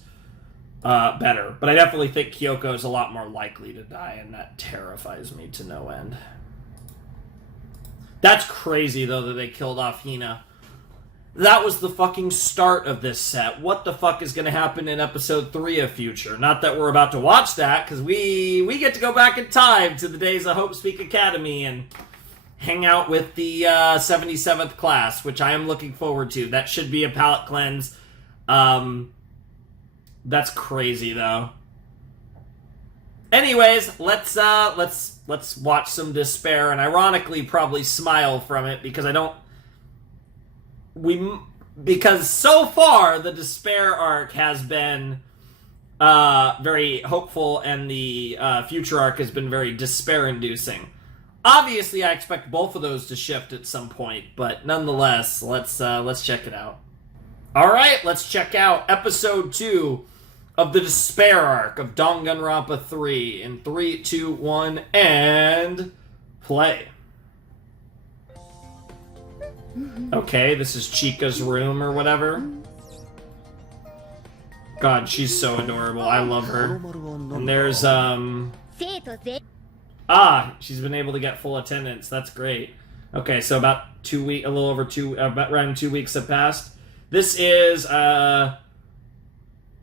better. But I definitely think Kyoko is a lot more likely to die, and that terrifies me to no end. That's crazy, though, that they killed off Hina. That was the fucking start of this set. What the fuck is going to happen in episode 3 of Future? Not that we're about to watch that, because we get to go back in time to the days of Hope Speak Academy and hang out with the 77th class, which I am looking forward to. That should be a palate cleanse. That's crazy, though. Anyways, let's watch some despair, and ironically probably smile from it, because because so far the despair arc has been very hopeful, and the future arc has been very despair-inducing. Obviously, I expect both of those to shift at some point, but nonetheless, let's check it out. All right, let's check out episode 2 of the despair arc of Danganronpa 3 in 3, 2, 1, and play. Okay, this is Chika's room or whatever. God, she's so adorable. I love her. And there's, she's been able to get full attendance. That's great. Okay, so about around 2 weeks have passed. This is,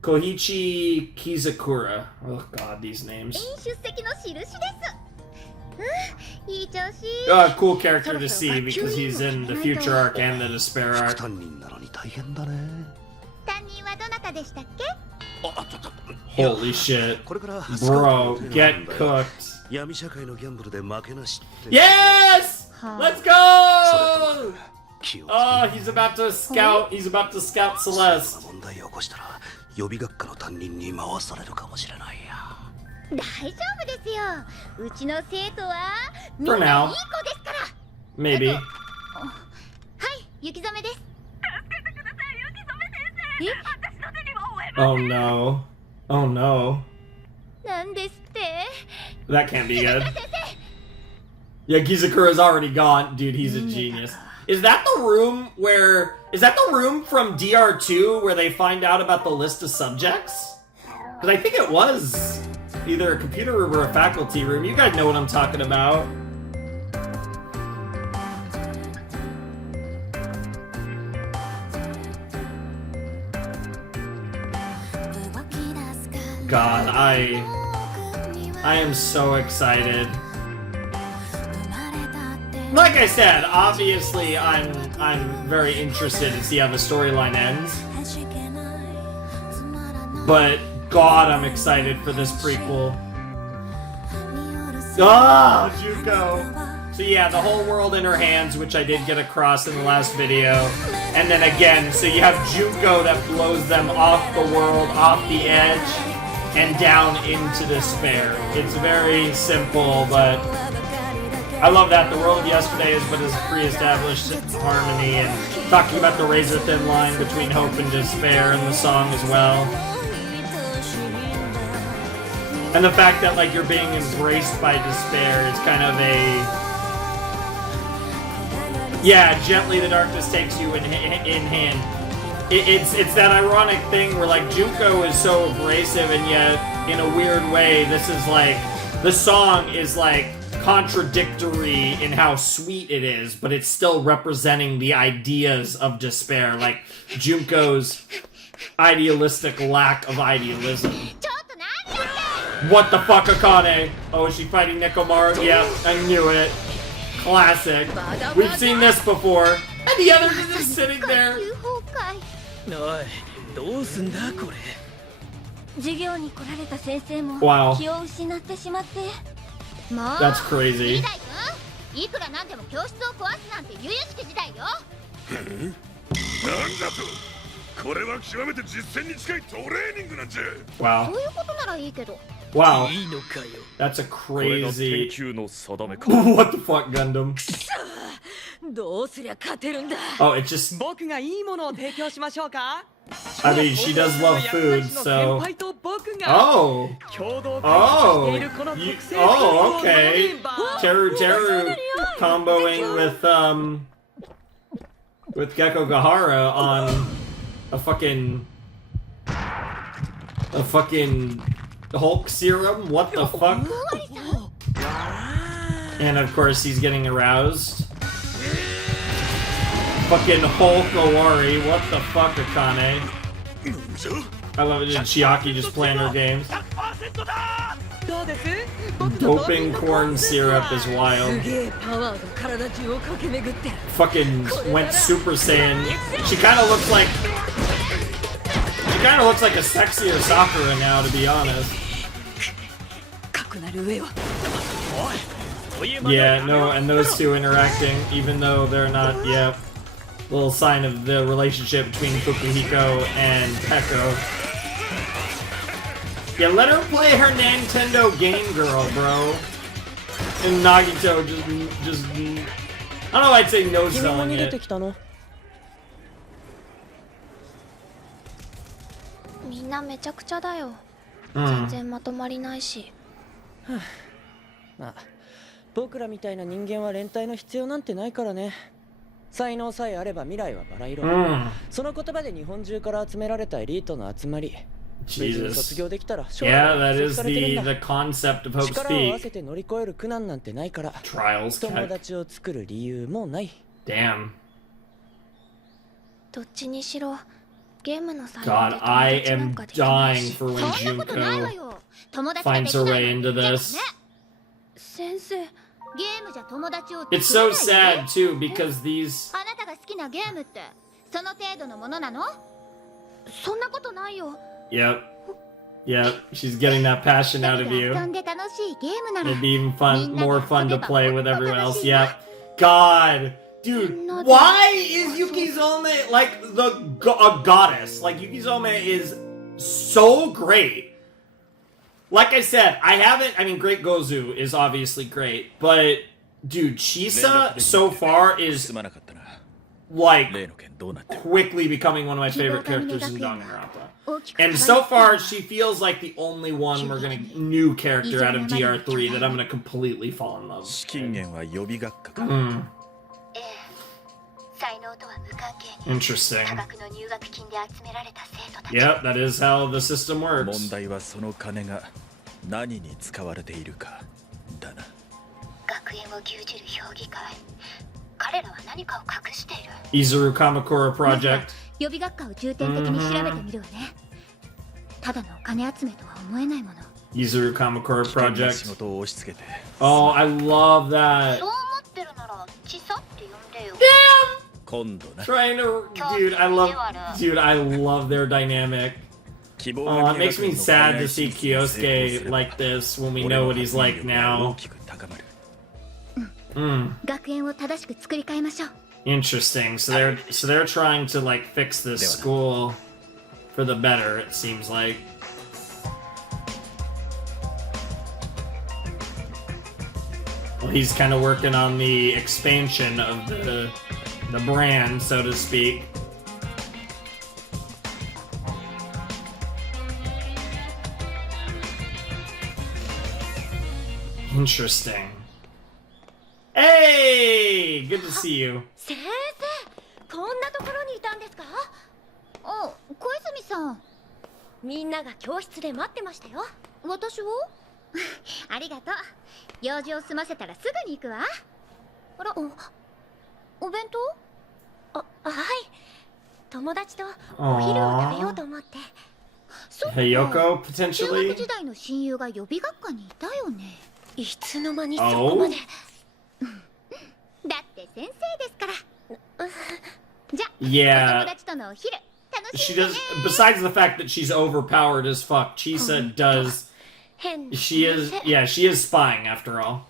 Koichi Kizakura. Oh god, these names. 出席の印です。いい調子。Cool character to see because he's in the future arc and the despair arc. 担任なのに大変だね。担任はどなたでしたっけ？ Holy shit. これから Bro, get cooked. 闇社会のギャンブルで負けなしって。 Yes! Let's go! 気をつけ Oh, he's about to scout. He's about to scout Celeste. 問題を起こしたら予備学科の担任に回されるかもしれないや。大丈夫ですよ。うちの生徒はみん For ないい now. 子ですから。 Maybe. はい、雪染めです。え？ Oh no. Oh no. なんですって？ That can't be good. Yeah, Gizakura's already gone. Dude, he's a genius. Is that the room where... Is that the room from DR2 where they find out about the list of subjects? Because I think it was either a computer room or a faculty room. You guys know what I'm talking about. God, I am so excited. Like I said, obviously I'm very interested to see how the storyline ends. But God, I'm excited for this prequel. Ah, Juko. So yeah, the whole world in her hands, which I did get across in the last video. And then again, so you have Juko that blows them off the world, off the edge, and down into despair. It's very simple, but I love that. The world of yesterday is but as pre-established harmony, and talking about the razor-thin line between hope and despair in the song as well. And the fact that, like, you're being embraced by despair is kind of a... Yeah, gently the darkness takes you in hand. It's that ironic thing where, like, Junko is so abrasive, and yet, in a weird way, this is like... The song is, like, contradictory in how sweet it is, but it's still representing the ideas of despair, like Junko's idealistic lack of idealism. What the fuck, Akane? Oh, is she fighting Nekomaru? Yep, I knew it. Classic. We've seen this before. And the others are just sitting there. Wow. That's crazy. いくらなんでも教室を壊すなんて由々しき時代よ。なんだと？これは極めて実践に近いトレーニングなんじゃ。Wow. そういうことならいいけど。Wow. That's a crazy. What the fuck, Gundam? どうすりゃ勝てるんだ。 Oh, it just. 僕がいいものを提供しましょうか。 I mean, she does love food, so. 先輩と僕が Oh. 共同開発しているこの You, 特製 oh, ビールを飲 okay. めば Teru comboing with Gecko Gahara on a fucking Hulk serum. What the fuck? And of course he's getting aroused. Fucking Hulk Owari. What the fuck, Akane? I love it. Chiaki just playing her games. どうです？ Doping corn syrup is wild. すげえパワーが体中を駆け巡ってる。 Fucking went Super Saiyan. She kind of looks like a sexier Sakura now, to be honest. かくなる上は。 Yeah, no, and those two interacting, even though they're not yet. Little sign of the relationship between Fukuhiko and Peko. Yeah, let her play her Nintendo game girl, bro. And Nagito just I don't know, I'd say no 君も selling 逃げて it. きたの？みんなめちゃくちゃだよ。うん全然まとまりないし。まあ、僕らみたいな人間は連帯の必要なんてないからね。才能さえあれば未来はバラ色。その言葉で日本中から集められたエリートの集まり。Jesus. 卒業できたら Yeah, that is the concept of Hope's 力を合わせ Peak. て乗り越える苦難なんてないから。 Trials 友 Tech. 達を作る理由もない。 Damn. どっちにしろゲームの才能 God, で友 I 達なん am かできない dying し for when そんなことないわ Junko よ。友達がで finds き her ない way の into にでもね。 this. 先生ゲームじゃ友達を作 It's れ so ないよね。 sad too because these あなたが好きなゲームってその程度のものなの？そんなことないよ Yep. Yep, she's getting that passion out of 一人 you. で遊んで楽しいゲームなら It'd be even fun, Minna more de fun to遊べば play with もっと everyone 楽 else. しいわ。 Yep. God, dude, Minna de why is Yukizome like a goddess? Like Yukizome is so great. Like I said, I mean, Great Gozu is obviously great, but dude, Chisa so far is すまなかったな。 like 例の件どうなってる？ quickly becoming one of my favorite characters in Danganronpa. And so far, she feels like the only one new character out of DR3 that I'm gonna completely fall in love. 資金源は予備学科か。 Hmm, ええ、才能とは無関係に interesting. 多額の入学金で集められた生徒たち。 Yep, that is how the system 問 works. 題はその金が何に使われているかだな。学園を牛耳る評議会。彼らは何かを隠している。 Izuru Kamakura Project. 予備学科を重点的に調べてみるわね。ただのお金集めとは思えないもの。 Izuru Kamakura 危険な仕 Project. 事を押し付けて。 Oh, I love that. そう思ってるなら、チサって呼んでよ。今度な。 Trying to, dude, I love their dynamic. 希望 Oh, が it makes me sad to see Kyosuke like this when we know what he's like 大 now. きく高まる。 学園を正しく作り変えましょう。 Interesting. So they're trying to like fix this school for the better. It seems like. Well, he's kind of working on the expansion of the brand, so to speak. Interesting. Hey, good to see you. 先生、こんなところにいたんですか？あ、小泉さん。みんなが教室で待ってましたよ。私を？ありがとう。用事を済ませたらすぐに行くわ。あら、お弁当？はい。友達とお昼を食べようと思って。そっか。 Hayoko 中 potentially. 学時代の親友が予備学科にいたよね。いつの間にそ Oh? こまで。だって先生ですから。じゃ、 Yeah. お友達とのお昼楽し She んでね。 does. Besides the fact that she's overpowered as fuck, Chisa does. 変な She is. Yeah, she is spying after all.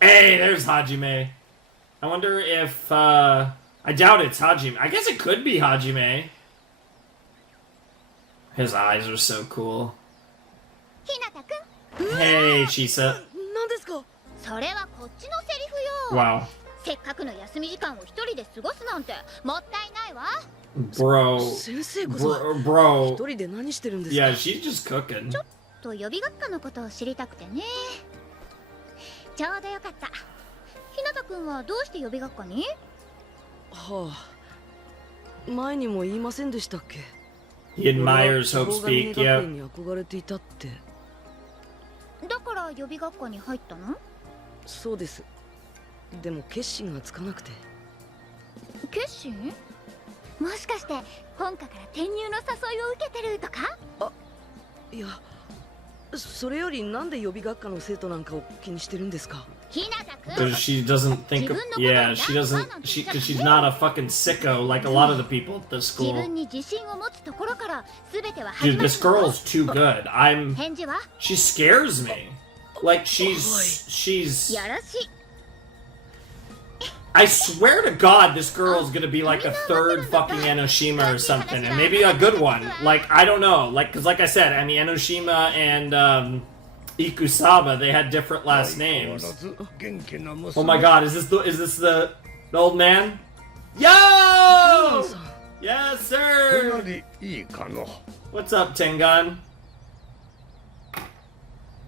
Hey, there's Hajime. I wonder if. I doubt it's Hajime. I guess it could be Hajime. His eyes are so cool. ひなたくん、 Hey, Chisa. 何ですかそれはこっちのセリフよ。 Wow. せっかくの休み時間を一人で過ごすなんてもったいないわ。 Bro. 先生こそ Bro. 一人で何してるんですか Yeah, she's just cooking. と予備学科のことを知りたくてね。ちょうどよかった。ひなたくんはどうして予備学科に？はあ前にも言いませんでしたっけ He admires Hope 希 Speak, 望ヶ峰学 yep. 園に憧れていたってだから予備学科に入ったの？そうですでも決心がつかなくて決心？もしかして本科から転入の誘いを受けてるとか？いやそれよりなんで予備学科の生徒なんかを気にしてるんですかひなたくん。 Because she doesn't think of, yeah, she doesn't, because she's not a fucking sicko like a lot of the people at this 自 school. 分に自信を持つところから全ては始 Dude, まる。 this girl's too good. I'm, 返事は？ she scares me. Like she's, よろしい。 I swear to God, this girl's gonna be like a third fucking Enoshima or something, and maybe a good one. Like, I don't know. Like, cause like I said, I mean, Enoshima and, Ikusaba, they had different last names. Oh my God, is this the old man? Yo! Yes, sir! いいかの。 What's up, Tengan?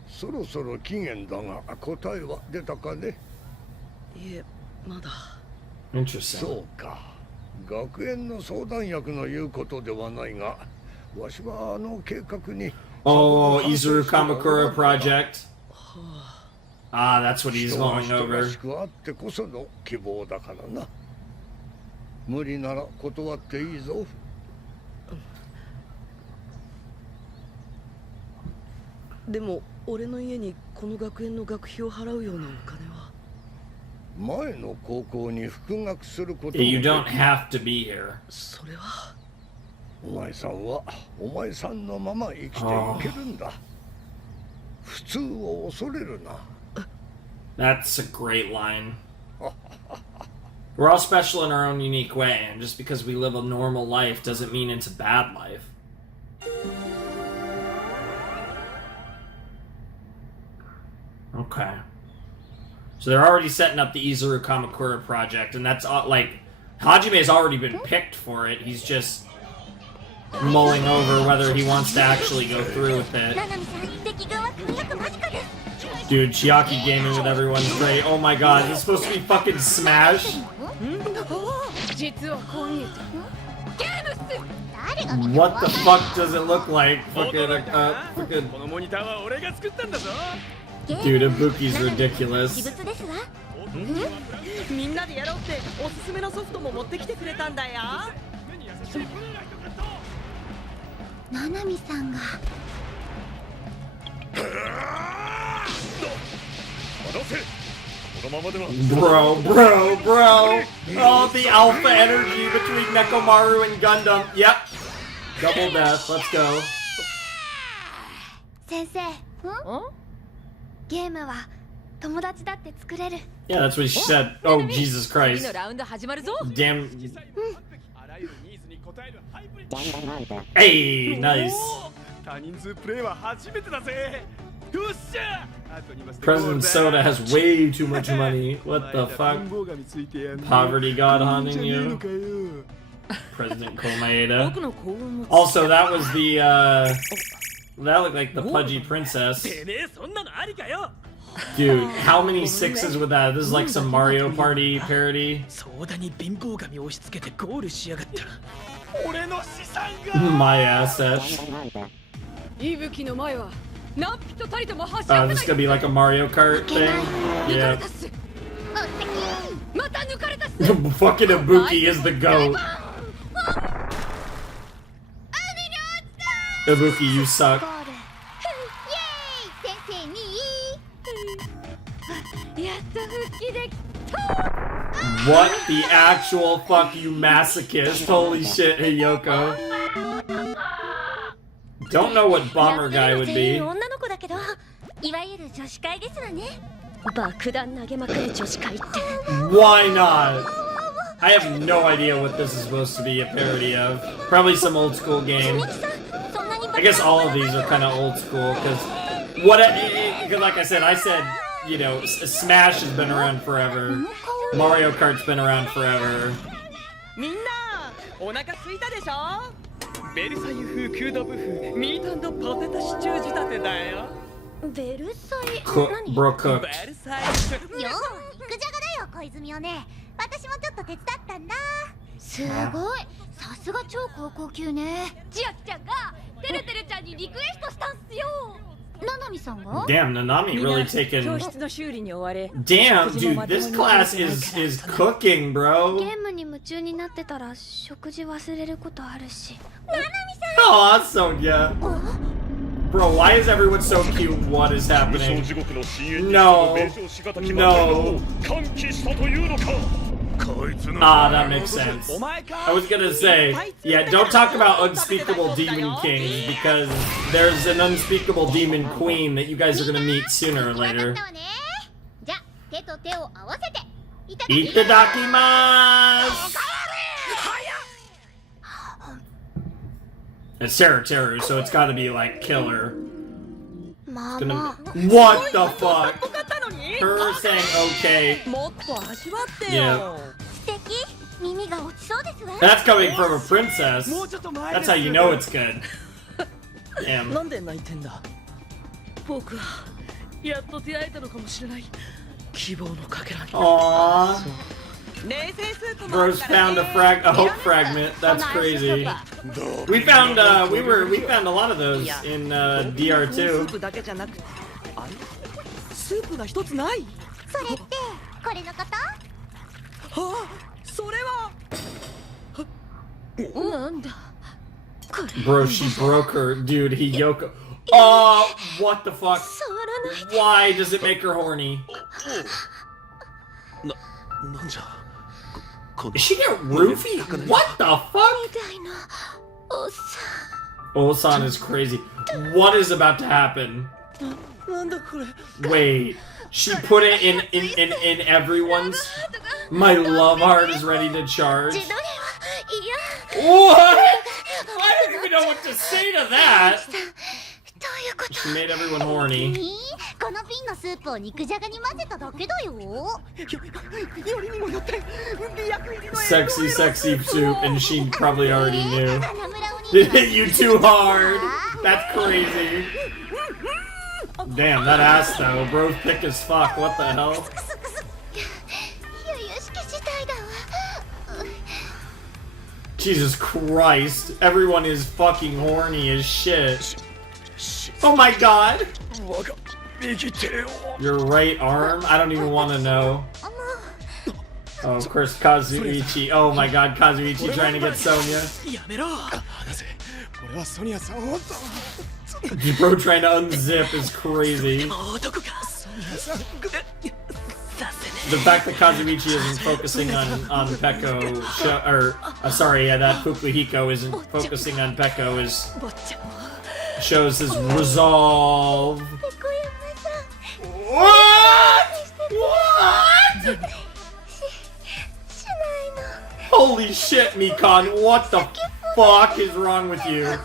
そろそろ期限だが答えは出たかね？いえまだ Interesting. そうか。学園の相談役の言うことではないが、わしはあの計画に。 Oh, Izuru Kamakura Project. Ah, that's what he's 人は going 人ら over. しくあってこその希望だからな。無理なら断っていいぞ。でも俺の家にこの学園の学費を払うようなお金は。前の高校に復学すること Yeah, you don't have to be here. それは。お前さんはお前さんのまま生きていけるんだ。普通を恐れるな。That's a great line. We're all special in our own unique way, and just because we live a normal life doesn't mean it's a bad life. Okay. So they're already setting up the Izuru Kamakura project, and that's like Hajime's already been picked for it. He's just mulling over whether he wants to actually go through with it. Dude, Chiaki gaming with everyone's great. Oh my god, is this supposed to be fucking Smash? What the fuck does it look like? Fucking, Dude, Ibuki's ridiculous. みんなでやろうっておすすめのソフトも持ってきてくれたんだよ。ななみさんが。 Bro. Oh, the alpha energy between Nekomaru and Gundam. Yep. Double death. Let's go. 先生、ゲームは友達だって作れる。 Yeah, that's what she said. Oh, Jesus 次 Christ. のラウンド始まるぞ。 Damn. Hey, nice. President Soda has way too much money. What the fuck? Poverty god haunting you. President Komaeda. Also, that was the, that looked like the pudgy princess. Dude, how many sixes with that? This is like some Mario Party parody. My asset. This is gonna be like a Mario Kart thing. Yeah. Fucking Ibuki is the GOAT. Ibuki, you suck. What the actual fuck, you masochist? Holy shit, Hiyoko. Don't know what bomber guy would be. Why not? I have no idea what this is supposed to be a parody of. Probably some old school game. I guess all of these are kind of old school, because like I said, you know, Smash has been around forever. Mario Kart's been around forever. Bro cooked. すごい、さすが超高校級ね。千秋ちゃんがてるてるちゃんにリクエストしたんすよ。ななみさんが Damn, Nanami really taken. 教室の修理に追われ。 Damn, dude, this class is cooking, bro. ゲームに夢中になってたら食事忘れることあるし。ななみさん。 Oh, Sonya. Bro, why is everyone so cute? What is happening? No. No. Ah, that makes sense. I was gonna say, yeah, don't talk about unspeakable demon kings, because there's an unspeakable demon queen that you guys are gonna meet sooner or later. Itadakimasu! It's Teru, so it's gotta be like killer. What the fuck? Her saying okay. Yeah. That's coming from a princess. That's how you know it's good. Damn. なんで泣いてんだ。僕はやっと出会えたのかもしれない。希望のかけらに。Aww. Bros found a hope fragment. That's crazy. We found we found a lot of those in DR2. スープが一つない。それってこれのこと？はあ、それは。なんだこれ。 Bro, she broke her. Dude, he Yoko. Oh, what the fuck? 触らないで。 Why does it make her horny? なんじゃ。 Did she get roofied? What the fuck? みたいなおっさ Osan is crazy. What is about to happen? なんだこれ。 Wait, she put it in everyone's. My love heart is ready to ん。 charge. 自撮りはいや。 What? I don't even know what to say to that. どういうこと？ She made everyone horny. この瓶のスープを肉じゃがに混ぜただけだよ。よりにもよって美薬入りの Sexy, sexy soup, and she probably already knew. 花村お It 兄 hit you too hard. That's crazy. Damn, that ass though. Bro thick as fuck. What the hell? ゆゆしき事態だわ。 Jesus Christ. Everyone is fucking horny as shit. Oh my god. Your right arm? I don't even want to know. Oh, of course, Kazuichi. Oh my god, Kazuichi trying to get Sonya. やめろ。俺はソニアさんを Bro trying to unzip is crazy. 男か。 The fact that Kazuichi isn't focusing on Peko, sorry, that Fukuhiko isn't focusing on Peko shows his resolve. What? What? Holy shit, Mikan, what the fuck is wrong with you?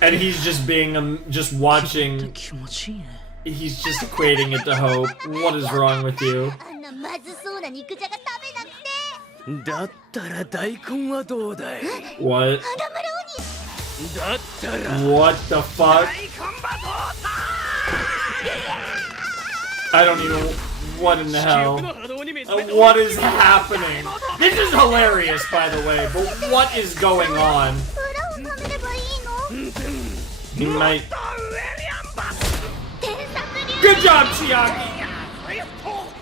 And he's just being, just watching. 気持ちいいね。 He's just equating it to hope. What is wrong with you? あんなまずそうな肉じゃが食べなくて。だったら大根はどうだい。 What? 花村だったら。 What the fuck? I don't even. What in the hell? What is happening? This is hilarious, by the way, but what is going on? 鬼裏を食べればいいの？ He might. 天殺流。 Good job, Chiaki!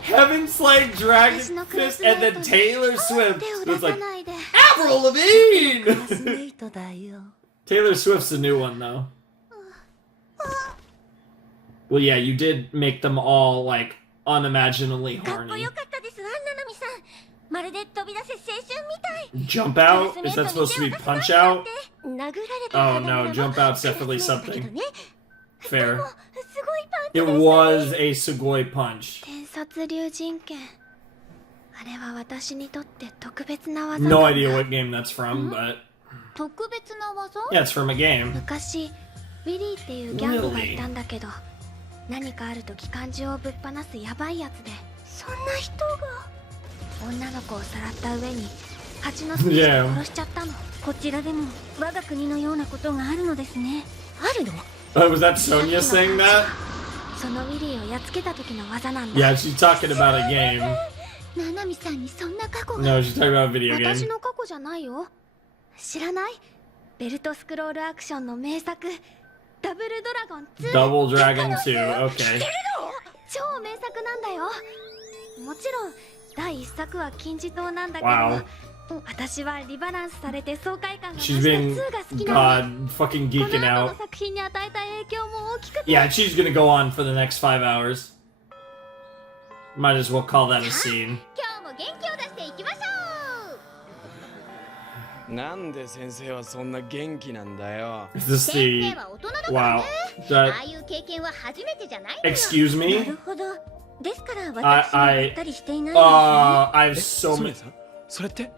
Heaven Slaying Dragon Fist and then Taylor Swift. It's like Avril Lavigne! スメイトだよ。 Taylor Swift's a new one, though. Well, yeah, you did make them all, like, unimaginably かっこ horny. よかったですわ、ななみさん。まるで飛び出せ青春みたい。 Jump out? Is that supposed to be punch out? 殴られた Oh 花村 no, は jump out's definitely スメイトだけど something. ね。 Fair. でもすごいパンチ It でしたね。 was a Sugoi punch. 天殺竜神剣あれは私にとって特別な技 No idea what game that's from, but 特別な技？ yeah, it's from a game. 昔ウィリーっていうギャングがいたんだけど何かあると機関銃をぶっ放すヤバいやつでそんな人が。女の子をさらった上に蜂の巣にして殺しちゃったの。こちらでも我が国のようなことがあるのですね。あるの？ Was that Sonya saying that? そのウィリーをやっつけた時の技なんだ。 Yeah, she's talking about a game. ななみさんにそんな過去が。 No, she's talking about a video 私 game. の過去じゃないよ。知らない？ベルトスクロールアクションの名作ダブルドラゴン2。 Double Dragon 2, okay. 超名作なんだよ。もちろん第一作は金字塔なんだけど、 Wow. 私はリバランスされて爽快感が増 She's した being 2が好きなの。 God fucking こ geeking の後 out. の作品に与えた影響も大きくて。 Yeah, she's gonna go on for the next 5 hours. Might as well call that a scene. 今日も元気を出していきましょう。なんで先生はそんな元気なんだよ。 Is this 先 the 生は大人だからね。 wow? あ That あいう経験は初めてじゃないのよ。 excuse な me? るほど。ですから私はばったりしていないんですね。 I have so ソニ many. アさんそれって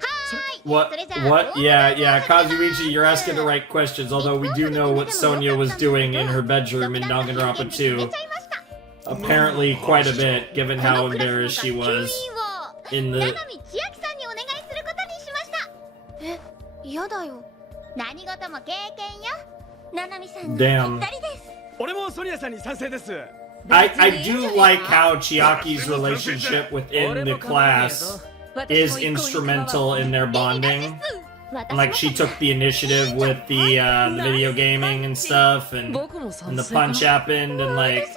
What? What? Yeah, yeah, Kazuichi, you're asking the right questions. Although we do know what Sonya was doing in her bedroom in Danganronpa 2. Apparently, quite a bit, given how embarrassed she was in な the. なみ千秋さんにお願いすることにしました。え、嫌だよ。何事も経験よ。ななみさんに Damn. ぴったりです。俺もソニアさんに賛成です。 I do like how Chiaki's relationship within the class is instrumental in their bonding. And like she took the initiative with the video gaming and stuff, and the punch happened, and like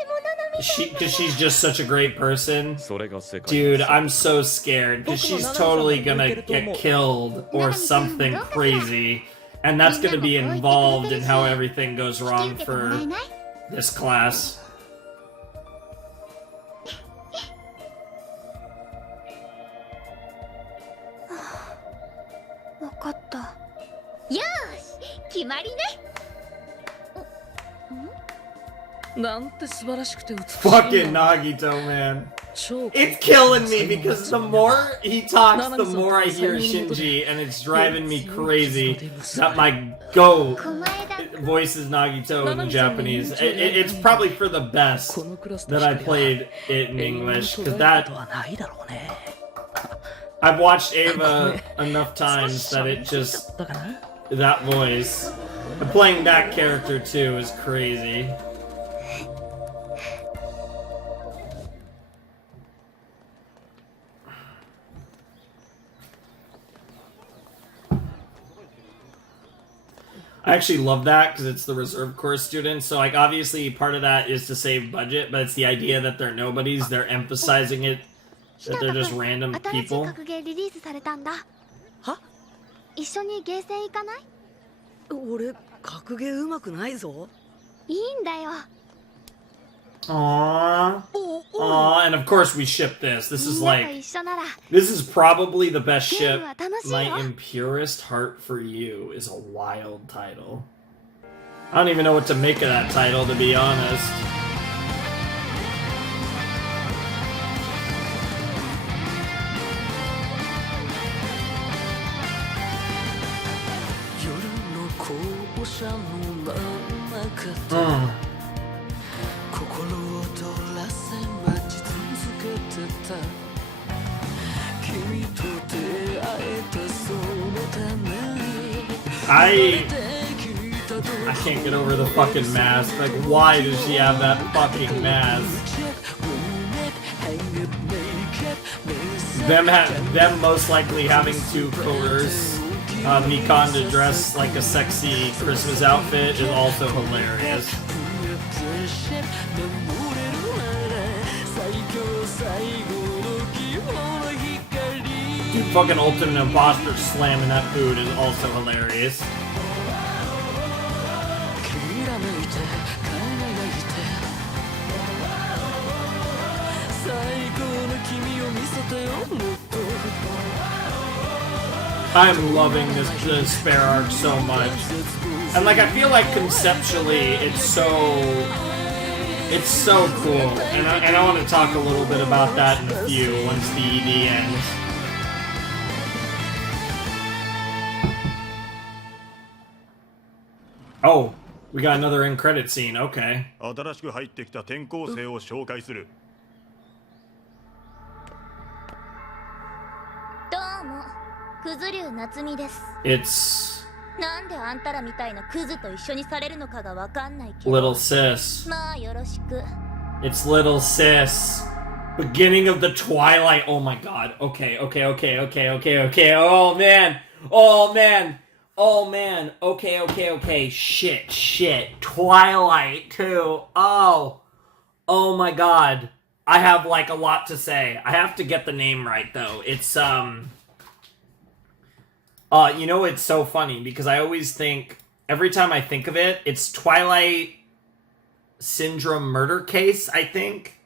because she's just such a great person. Dude, I'm so scared because she's totally gonna get killed or something crazy, and that's gonna be involved in how everything goes wrong for this class. Fucking Nagito, man. It's killing me because the more he talks, the more I hear Shinji, and it's driving me crazy that my Go voice is Nagito in Japanese. It's probably for the best that I played it in English, because that... I've watched Eva enough times that it just... That voice. And playing that character too is crazy. I actually love that because it's the reserve course students. So, like, obviously part of that is to save budget, but it's the idea that they're nobodies. They're emphasizing it, that they're just random people. Aww. Aww, and of course we ship this. This is like... This is probably the best ship. My Impurest Heart for You is a wild title. I don't even know what to make of that title, to be honest. I can't get over the fucking mask. Like, why does she have that fucking mask? Them most likely having to coerce Mikan to dress like a sexy Christmas outfit is also hilarious. Dude, fucking Ultimate Imposter slamming that food is also hilarious. I'm loving this spare arc so much. And like, I feel like conceptually it's so cool. And I want to talk a little bit about that in a few once the ED ends. Oh, we got another end credit scene. Okay. It's Little Sis. It's Little Sis. Beginning of the Twilight. Oh my god. Okay. Oh man. Okay. Shit. Twilight too. Oh my god. I have like a lot to say. I have to get the name right though. It's you know, it's so funny because I always think, every time I think of it, it's Twilight Syndrome Murder Case, I think.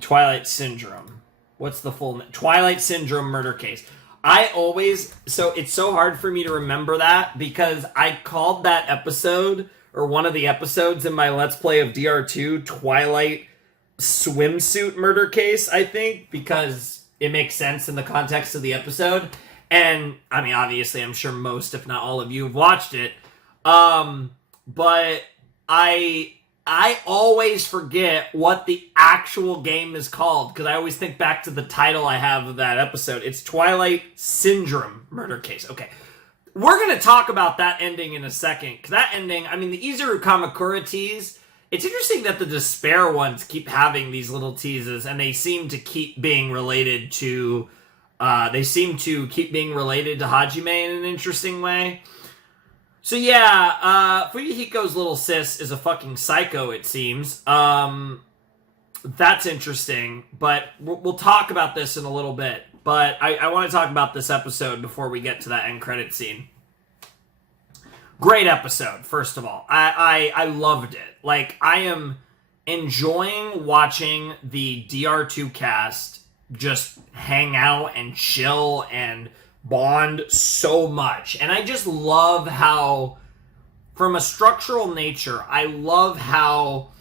Twilight Syndrome. What's the full name? Twilight Syndrome Murder Case. So it's so hard for me to remember that because I called that episode, or one of the episodes in my Let's Play of DR2, Twilight Swimsuit Murder Case, I think, because it makes sense in the context of the episode. And, I mean, obviously, I'm sure most, if not all of you have watched it. But I always forget what the actual game is called, because I always think back to the title I have of that episode. It's Twilight Syndrome Murder Case. Okay. We're going to talk about that ending in a second, because that ending, I mean, the Izuru Kamakura tease It's interesting that the Despair ones keep having these little teases, and they seem to keep being related to Hajime in an interesting way. So yeah, Fuyuhiko's little sis is a fucking psycho, it seems. That's interesting, but we'll talk about this in a little bit. But I want to talk about this episode before we get to that end credit scene. Great episode, first of all. I loved it. Like, I am enjoying watching the DR2 cast just hang out and chill and bond so much. And I just love how, from a structural nature, I love how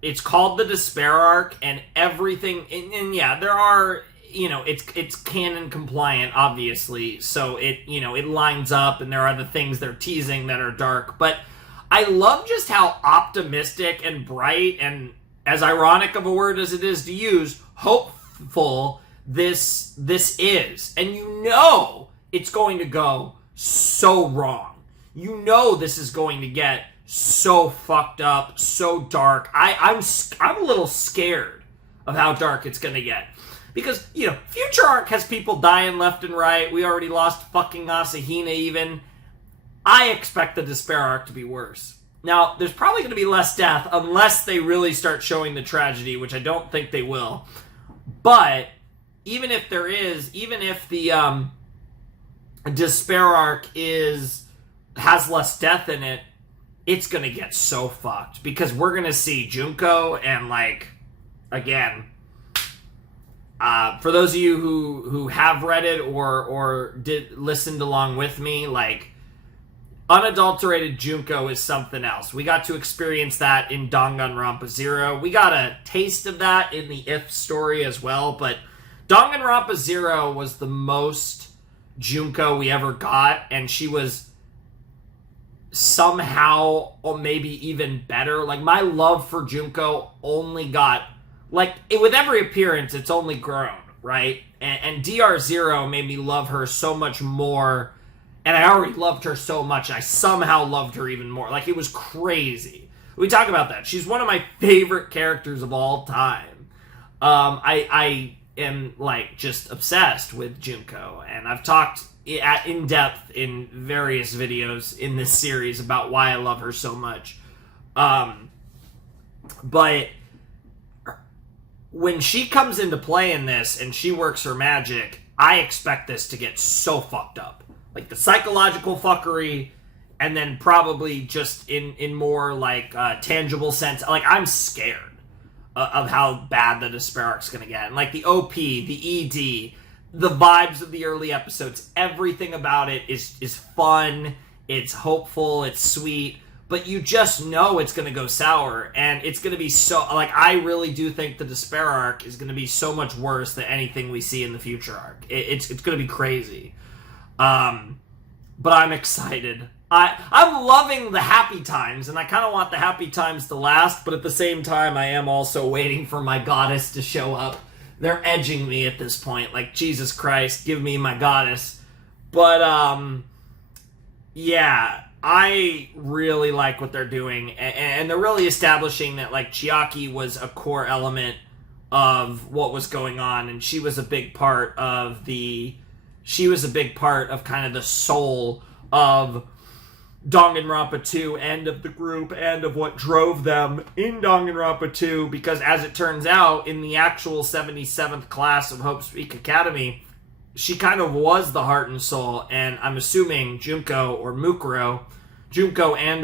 it's called the Despair Arc and everything. And yeah, there are... it's canon compliant, obviously, so it lines up, and there are the things they're teasing that are dark, but I love just how optimistic and bright, and as ironic of a word as it is to use, hopeful this is. And it's going to go so wrong. This is going to get so fucked up, so dark. I'm a little scared of how dark it's going to get. Because, Future Arc has people dying left and right. We already lost fucking Asahina even. I expect the Despair Arc to be worse. Now, there's probably going to be less death unless they really start showing the tragedy, which I don't think they will. But, even if there is, even if the Despair Arc has less death in it, it's going to get so fucked. Because we're going to see Junko and, again... for those of you who have read it or listened along with me, unadulterated Junko is something else. We got to experience that in Danganronpa 0. We got a taste of that in the If story as well, but Danganronpa 0 was the most Junko we ever got, and she was somehow, or maybe even better. My love for Junko only got... with every appearance, it's only grown, right? And DR0 made me love her so much more, and I already loved her so much, I somehow loved her even more. It was crazy. We talk about that. She's one of my favorite characters of all time. I am, just obsessed with Junko, and I've talked in depth in various videos in this series about why I love her so much. But... when she comes into play in this and she works her magic, I expect this to get so fucked up. The psychological fuckery, and then probably just in more, tangible sense. I'm scared of how bad the Despair Arc's gonna get. And, the OP, the ED, the vibes of the early episodes, everything about it is fun, it's hopeful, it's sweet. But you just know it's going to go sour, and it's going to be so... I really do think the Despair Arc is going to be so much worse than anything we see in the Future Arc. It's going to be crazy. But I'm excited. I'm loving the happy times, and I kind of want the happy times to last, but at the same time, I am also waiting for my goddess to show up. They're edging me at this point. Jesus Christ, give me my goddess. But, yeah... I really like what they're doing, and they're really establishing that, Chiaki was a core element of what was going on, and she was a big part of kind of the soul of Danganronpa 2 and of the group and of what drove them in Danganronpa 2, because as it turns out, in the actual 77th class of Hope's Peak Academy, she kind of was the heart and soul, and I'm assuming Junko and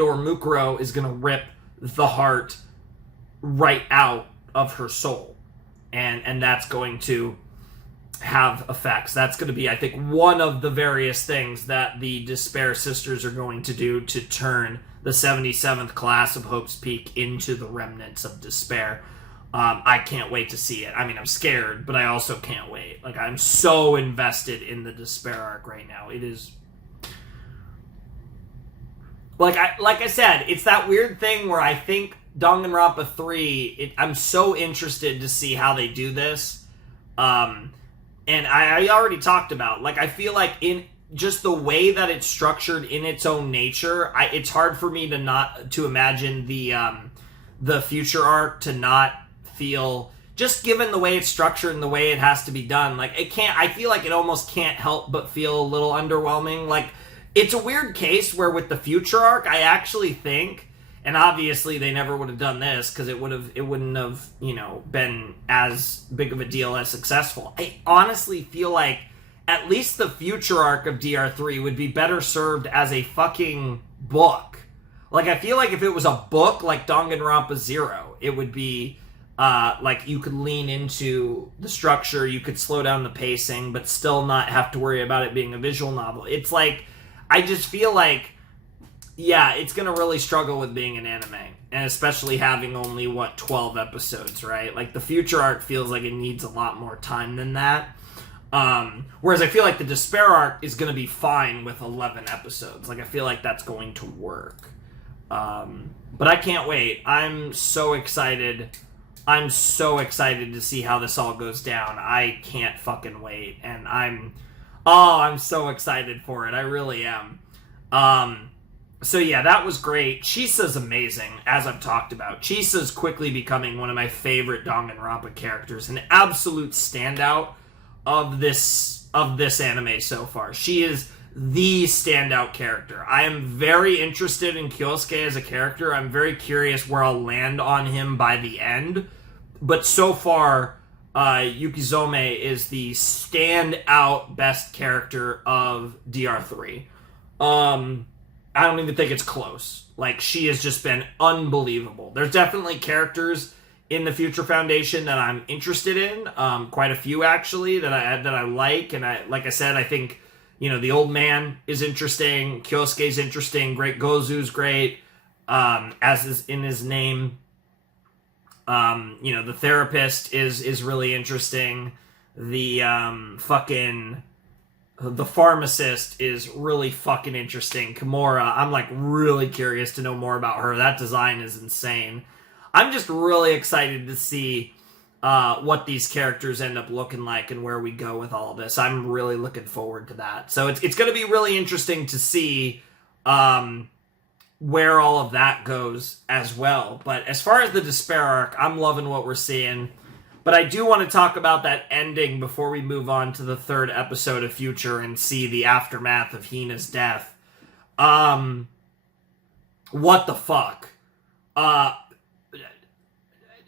or Mukuro is going to rip the heart right out of her soul. And that's going to have effects. That's going to be, I think, one of the various things that the Despair sisters are going to do to turn the 77th class of Hope's Peak into the remnants of Despair. I can't wait to see it. I mean, I'm scared, but I also can't wait. I'm so invested in the Despair arc right now. It is... Like I said, it's that weird thing where I think Danganronpa 3, I'm so interested to see how they do this. And I already talked about, I feel like in just the way that it's structured in its own nature, it's hard for me to imagine the future arc to not feel, just given the way it's structured and the way it has to be done, like, I feel like it almost can't help but feel a little underwhelming. Like, it's a weird case where with the future arc, I actually think, and obviously they never would have done this because it wouldn't have, been as big of a deal as successful. I honestly feel like at least the future arc of DR3 would be better served as a fucking book. Like, I feel like if it was a book like Danganronpa 0, it would be, like, you could lean into the structure, you could slow down the pacing, but still not have to worry about it being a visual novel. It's like, I just feel like, yeah, it's gonna really struggle with being an anime, and especially having only, 12 episodes, right? Like, the future arc feels like it needs a lot more time than that. Whereas I feel like the Despair arc is gonna be fine with 11 episodes. Like, I feel like that's going to work. But I can't wait. I'm so excited to see how this all goes down. I can't fucking wait. And I'm so excited for it. I really am. So yeah, that was great. Chisa's amazing, as I've talked about. Chisa's quickly becoming one of my favorite Danganronpa characters. An absolute standout of this anime so far. She is the standout character. I am very interested in Kyosuke as a character. I'm very curious where I'll land on him by the end. But so far, Yukizome is the standout best character of DR3. I don't even think it's close. Like, she has just been unbelievable. There's definitely characters in the Future Foundation that I'm interested in. Quite a few, actually, that I like. And like I said, I think, the old man is interesting. Kyosuke's interesting. Great Gozu's great. As is in his name. The therapist is really interesting. The pharmacist is really fucking interesting. Kimura, I'm like really curious to know more about her. That design is insane. I'm just really excited to see what these characters end up looking like and where we go with all of this. I'm really looking forward to that. So it's going to be really interesting to see where all of that goes as well. But as far as the Despair arc, I'm loving what we're seeing. But I do want to talk about that ending before we move on to the third episode of Future and see the aftermath of Hina's death. What the fuck?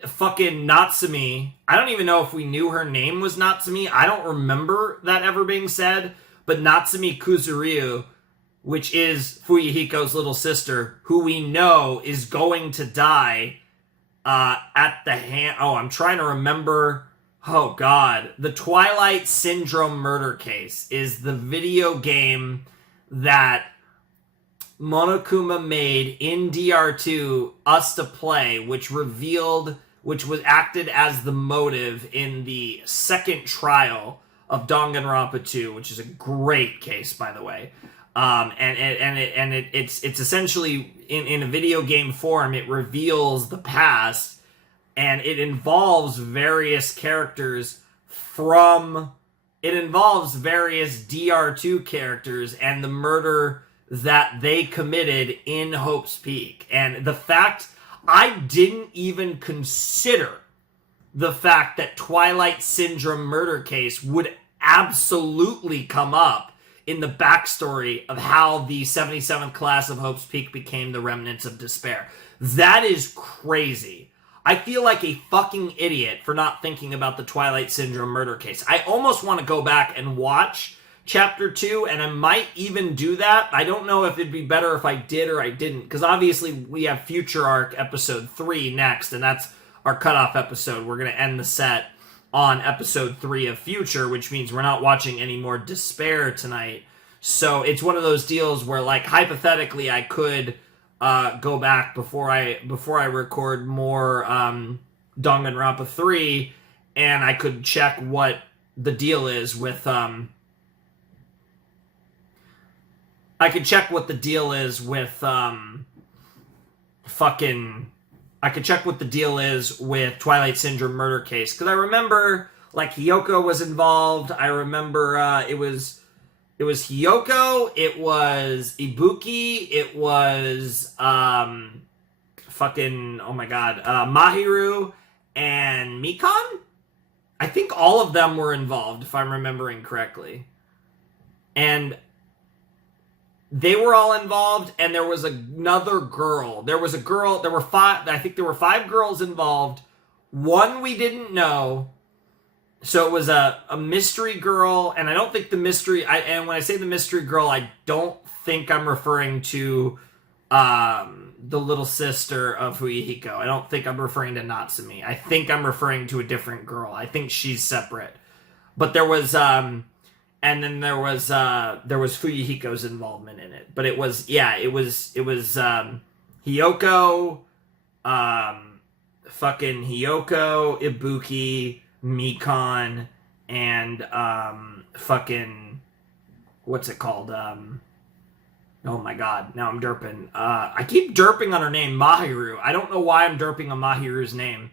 Fucking Natsumi. I don't even know if we knew her name was Natsumi. I don't remember that ever being said. But Natsumi Kuzuryu, which is Fuyuhiko's little sister, who we know is going to die at the hand... Oh, I'm trying to remember... Oh, God. The Twilight Syndrome murder case is the video game that Monokuma made in DR2 us to play, which was acted as the motive in the second trial of Danganronpa 2, which is a great case, by the way. It's essentially in a video game form. It reveals the past, and it involves various characters it involves various DR2 characters and the murder that they committed in Hope's Peak. And the fact, I didn't even consider the fact that Twilight Syndrome murder case would absolutely come up in the backstory of how the 77th class of Hope's Peak became the Remnants of Despair. That is crazy. I feel like a fucking idiot for not thinking about the Twilight Syndrome murder case. I almost want to go back and watch Chapter 2, and I might even do that. I don't know if it'd be better if I did or I didn't, because obviously we have Future Arc Episode 3 next, and that's our cutoff episode. We're going to end the set on Episode 3 of Future, which means we're not watching any more Despair tonight. So it's one of those deals where, like, hypothetically, I could go back before I record more Danganronpa 3, and I could check what the deal is with I could check what the deal is with Twilight Syndrome murder case, because I remember, like, Hiyoko was involved. I remember it was Hiyoko, it was Ibuki, it was fucking, oh my god, Mahiru and Mikon? I think all of them were involved, if I'm remembering correctly. And they were all involved, and there was another girl. There was a girl, there were five girls involved. One we didn't know. So it was a mystery girl, and I don't think the mystery, and when I say the mystery girl, I don't think I'm referring to the little sister of Fuyuhiko. I don't think I'm referring to Natsumi. I think I'm referring to a different girl. I think she's separate. But there was, and then there was Fuyuhiko's involvement in it. But it was Hiyoko, fucking Hiyoko, Ibuki, Mikon, and fucking, what's it called? Oh my god, now I'm derping. I keep derping on her name, Mahiru. I don't know why I'm derping on Mahiru's name.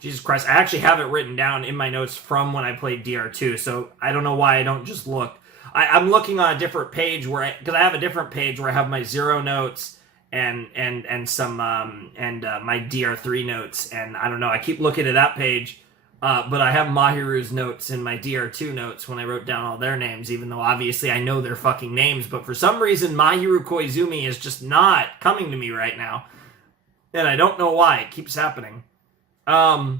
Jesus Christ, I actually have it written down in my notes from when I played DR2, so I don't know why I don't just look. I'm looking on a different page because I have a different page where I have my 0 notes and some my DR3 notes, and I don't know, I keep looking at that page. But I have Mahiru's notes in my DR2 notes when I wrote down all their names, even though obviously I know their fucking names. But for some reason, Mahiru Koizumi is just not coming to me right now. And I don't know why. It keeps happening. But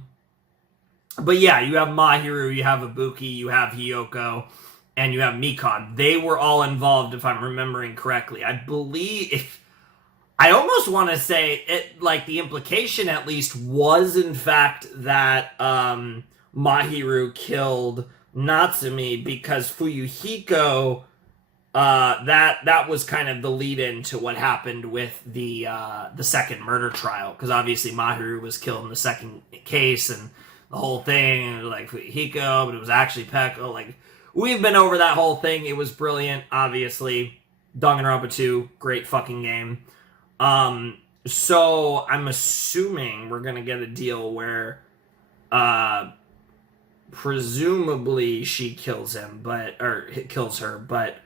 yeah, you have Mahiru, you have Ibuki, you have Hiyoko, and you have Mikon. They were all involved, if I'm remembering correctly. I believe... I almost want to say it, like, the implication at least was in fact that Mahiru killed Natsumi because Fuyuhiko, that was kind of the lead-in to what happened with the second murder trial, because obviously Mahiru was killed in the second case and the whole thing, and like Fuyuhiko, but it was actually Peko. Like, we've been over that whole thing. It was brilliant, obviously. Danganronpa 2, great fucking game. So I'm assuming we're gonna get a deal where, presumably she kills him, kills her, but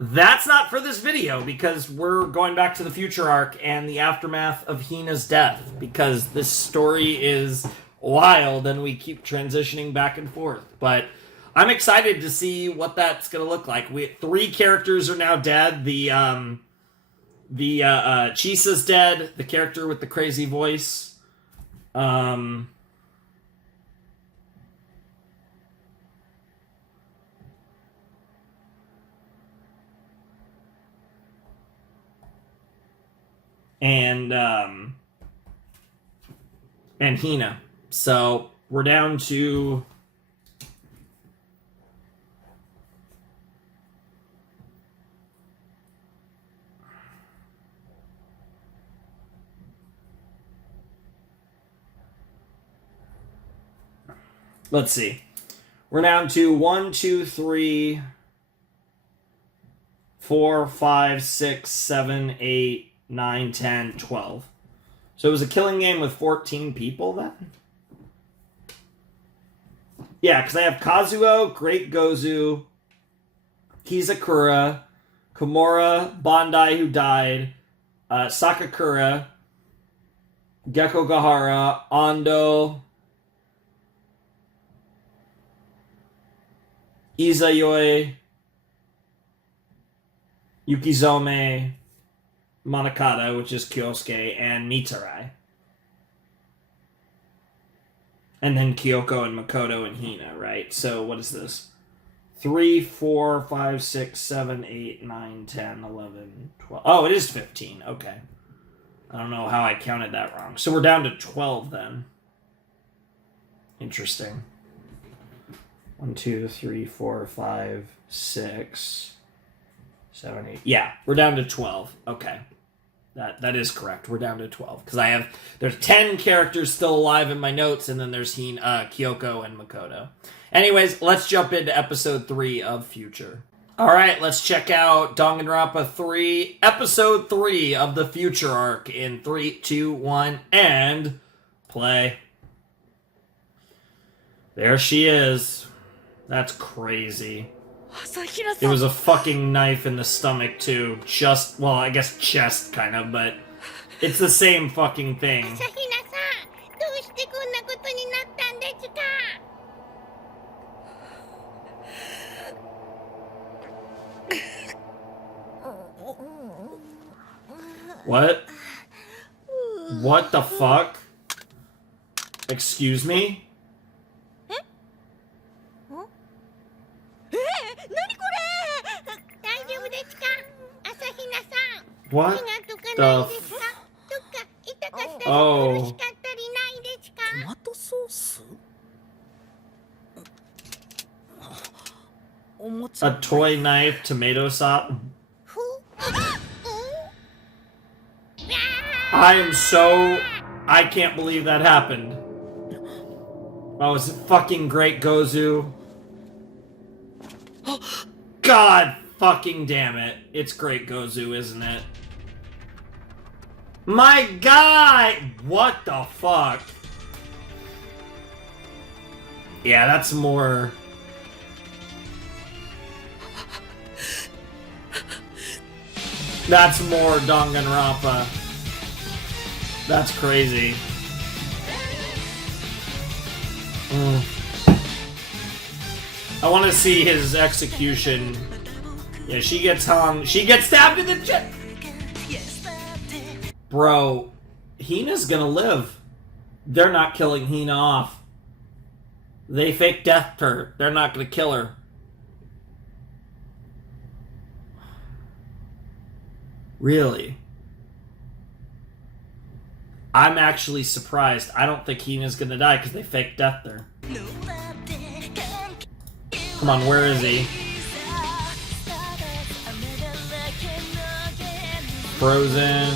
that's not for this video, because we're going back to the future arc and the aftermath of Hina's death, because this story is wild and we keep transitioning back and forth, but I'm excited to see what that's gonna look like. 3 characters are now dead. Chisa's dead, the character with the crazy voice. And Hina. So we're down to... Let's see. We're down to 1, 2, 3, 4, 5, 6, 7, 8, 9, 10, 12. So it was a killing game with 14 people then? Yeah, because I have Kazuo, Great Gozu, Kizakura, Komura, Bandai, who died, Sakakura, Gekko Gahara, Ando, Izayoi, Yukizome, Monokata, which is Kyosuke, and Mitsurai. And then Kyoko and Makoto and Hina, right? So what is this? 3, 4, 5, 6, 7, 8, 9, 10, 11, 12. Oh, it is 15. Okay. I don't know how I counted that wrong. So we're down to 12 then. Interesting. 1, 2, 3, 4, 5, 6, 7, 8. Yeah, we're down to 12. Okay. That is correct. We're down to 12. Because there's 10 characters still alive in my notes, and then there's Kyoko and Makoto. Anyways, let's jump into episode 3 of Future. Alright, let's check out Danganronpa 3, episode 3 of the Future arc in 3, 2, 1, and play. There she is. That's crazy. It was a fucking knife in the stomach, too. I guess chest, kind of, but It's the same fucking thing. 朝比奈さん、どうしてこんなことになったんですか？ What? What the fuck? Excuse me? 大丈夫ですか？朝比奈さん。 What 気がとか the ないですか？どっか痛かったり苦しかったりないですか？トマトソース？おもちゃ A toy knife, tomato sauce. I am so... I can't believe that happened. Oh, is it fucking great, Gozu? God fucking damn it. It's great, Gozu, isn't it? My God! What the fuck? Yeah, that's more... That's more Danganronpa. That's crazy. I want to see his execution. Yeah, she gets hung. She gets stabbed in the chest. Bro, Hina's gonna live. They're not killing Hina off. They fake deathed her. They're not gonna kill her. Really? I'm actually surprised. I don't think Hina's gonna die because they fake deathed her. Come on, where is he? Frozen.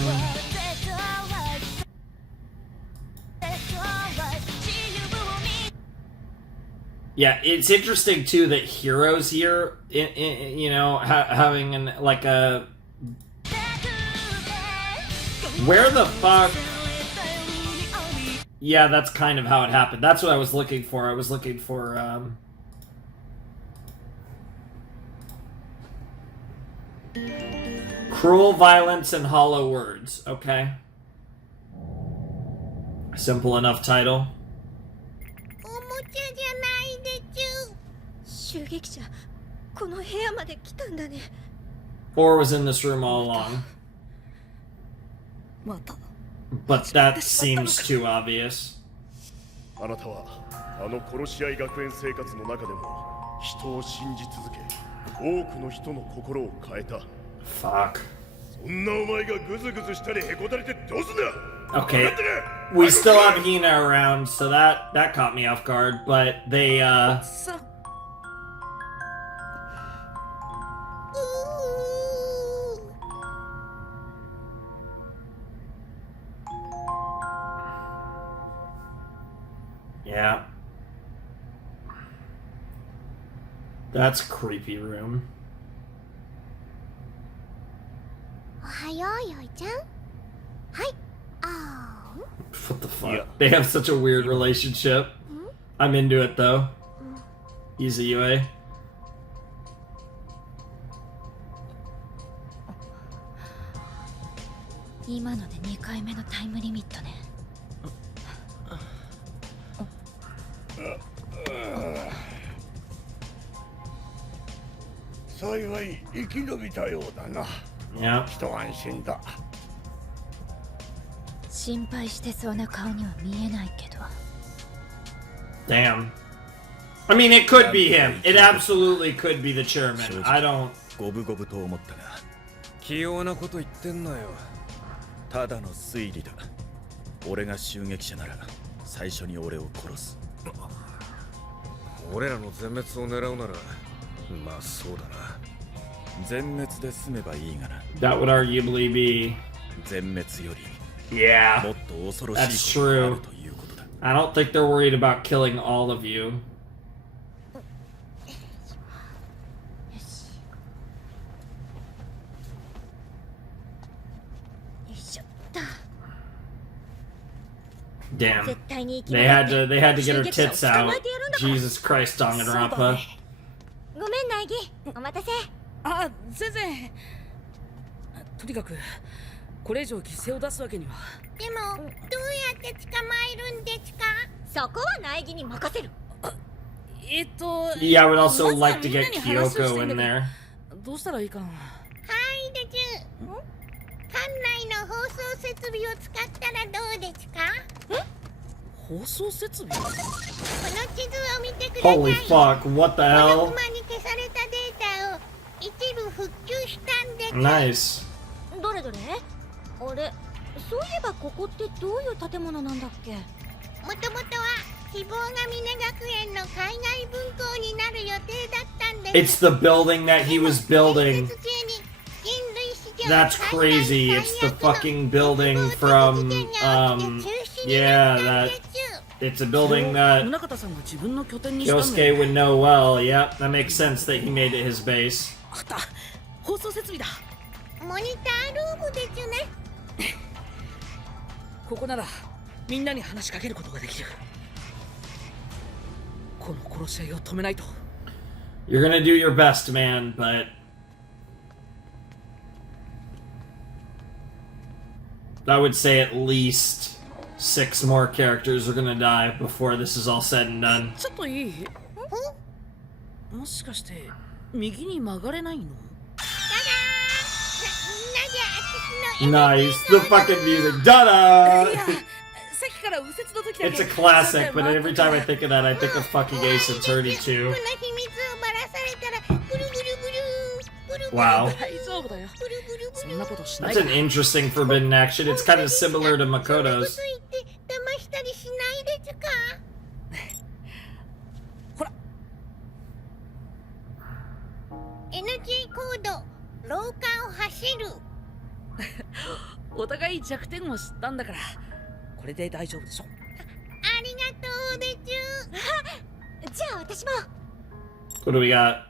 Yeah, it's interesting too that Hero's here, you know, having an like a. Where the fuck? Yeah, that's kind of how it happened. That's what I was looking for. I was looking for, cruel violence and hollow words. Okay. Simple enough title. おもちゃじゃないでちゅ。襲撃者、この部屋まで来たんだね。 Or was in this room all along. また。 But that seems too obvious. あなたはあの殺し合い学園生活の中でも人を信じ続け、多くの人の心を変えた。 Fuck. そんなお前がグズグズしたりへこたれてどうすんだ。 Okay, we still have Hina around, so that caught me off guard. But they yeah, that's a creepy room. おはよう、よいちゃん。はい。あー。 What the fuck? They have such a weird relationship. I'm into it though. Easy UA. 今ので2回目のタイムリミットね。幸い生き延びたようだな。Yeah. 一安心だ。心配してそうな顔には見えないけど。 Damn. I mean, it could be him. It absolutely could be the chairman. I don't. 五分五分と思ったが、器用なこと言ってんなよ。ただの推理だ。俺が襲撃者なら最初に俺を殺す。俺らの全滅を狙うなら、まあそうだな。全滅で済めばいいがな。 That would arguably be. 全滅より Yeah. もっと恐ろ That's しいことがある true. ということだ。 I don't think they're worried about killing all of you. よし。よいしょっと。 Damn. 絶対に生き They 残 had って to get her 襲撃者を tits 捕 out. まえてやるんだから。 Jesus Christ, そうだ Danganronpa. ね。ごめん、ナギ。お待たせ。あ、全然。とにかくこれ以上犠牲を出すわけには。でもどうやって捕まえるんですか？そこは苗木に任せる。Yeah, I would also like to get Kyoko in there. どうしたらいいかな。はいです。館内の放送設備を使ったらどうですか？放送設備？この地図を見てください。 Holy fuck, what the この hell? 熊に消されたデータを一部復旧したんです。 Nice. どれどれ？あれ、そういえばここってどういう建物なんだっけ？もともとは希望ヶ峰学園の海外分校になる予定だったんです。 It's the building that he was building. 建設中に人類史上 That's crazy. It's the fucking building from, yeah, that, it's a building that 宗像さんが自分の拠点にしたんだよ Kyosuke would know well. Yep, that makes sense that he made it his base. あった、放送設備だ。モニタールームですね。ここならみんなに話しかけることができる。この殺し合いを止めないと。 You're gonna do your best, man, but I would say at least 6 more characters are gonna die before this is all said and done. ちょっといい？もしかして右に曲がれないの？ Nice, the fucking music. Da-da! いや、さっきから右折の時だけ It's a classic, but every time I think of that, I think of fucking Ace Attorney too. この秘密をばらされたらブルブルブルブル Wow. 大丈夫だよ。そんなことしない That's an interesting forbidden action. It's kind of similar to Makoto's. 騙したりしないですか？ほら。 NG コード、廊下を走る。お互い弱点を知ったんだから、これで大丈夫でしょ。ありがとうです。じゃあ私も。 What do we got?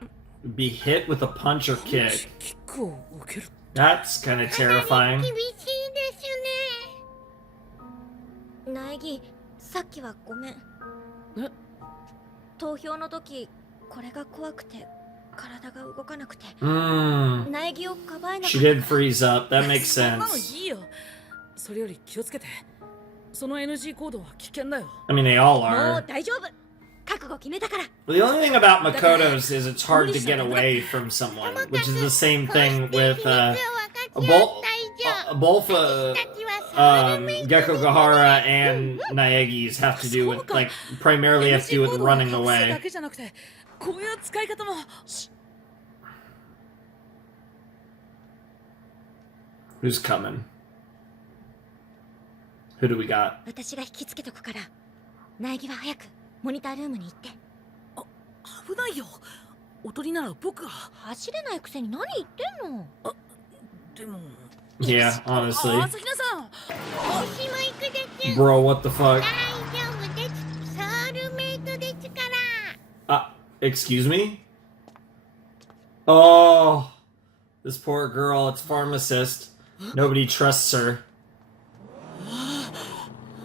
Be hit with a punch or kick. キックを受ける。 That's kind of terrifying. 厳しいですね。苗木、さっきはごめん。え？投票の時、これが怖くて体が動かなくて。Hmm. 苗木をかばえなか She った。 did freeze up. That makes そんなの sense. いいよ。それより気をつけて。その NG コードは危険だよ。 I mean, they all もう are. 大丈夫。覚悟決めたから。 The only thing about Makoto's is it's hard to get away from someone, which is the same thing with both Gekogahara and Naegi's have to do with, like, primarily have to do with running だ away. けじゃなくて、こういう使い方も。 Who's coming? Who do we got? 私が引きつけとくから。苗木は早くモニタールームに行って。危ないよ。おとりなら僕が。走れないくせに何言ってんの？でも。 Yeah, honestly. 朝比奈さん。私も行くです。 Bro, what the fuck? 大丈夫です。ソウルメイトですから。Excuse me? Oh, this poor girl, it's pharmacist. Nobody trusts her.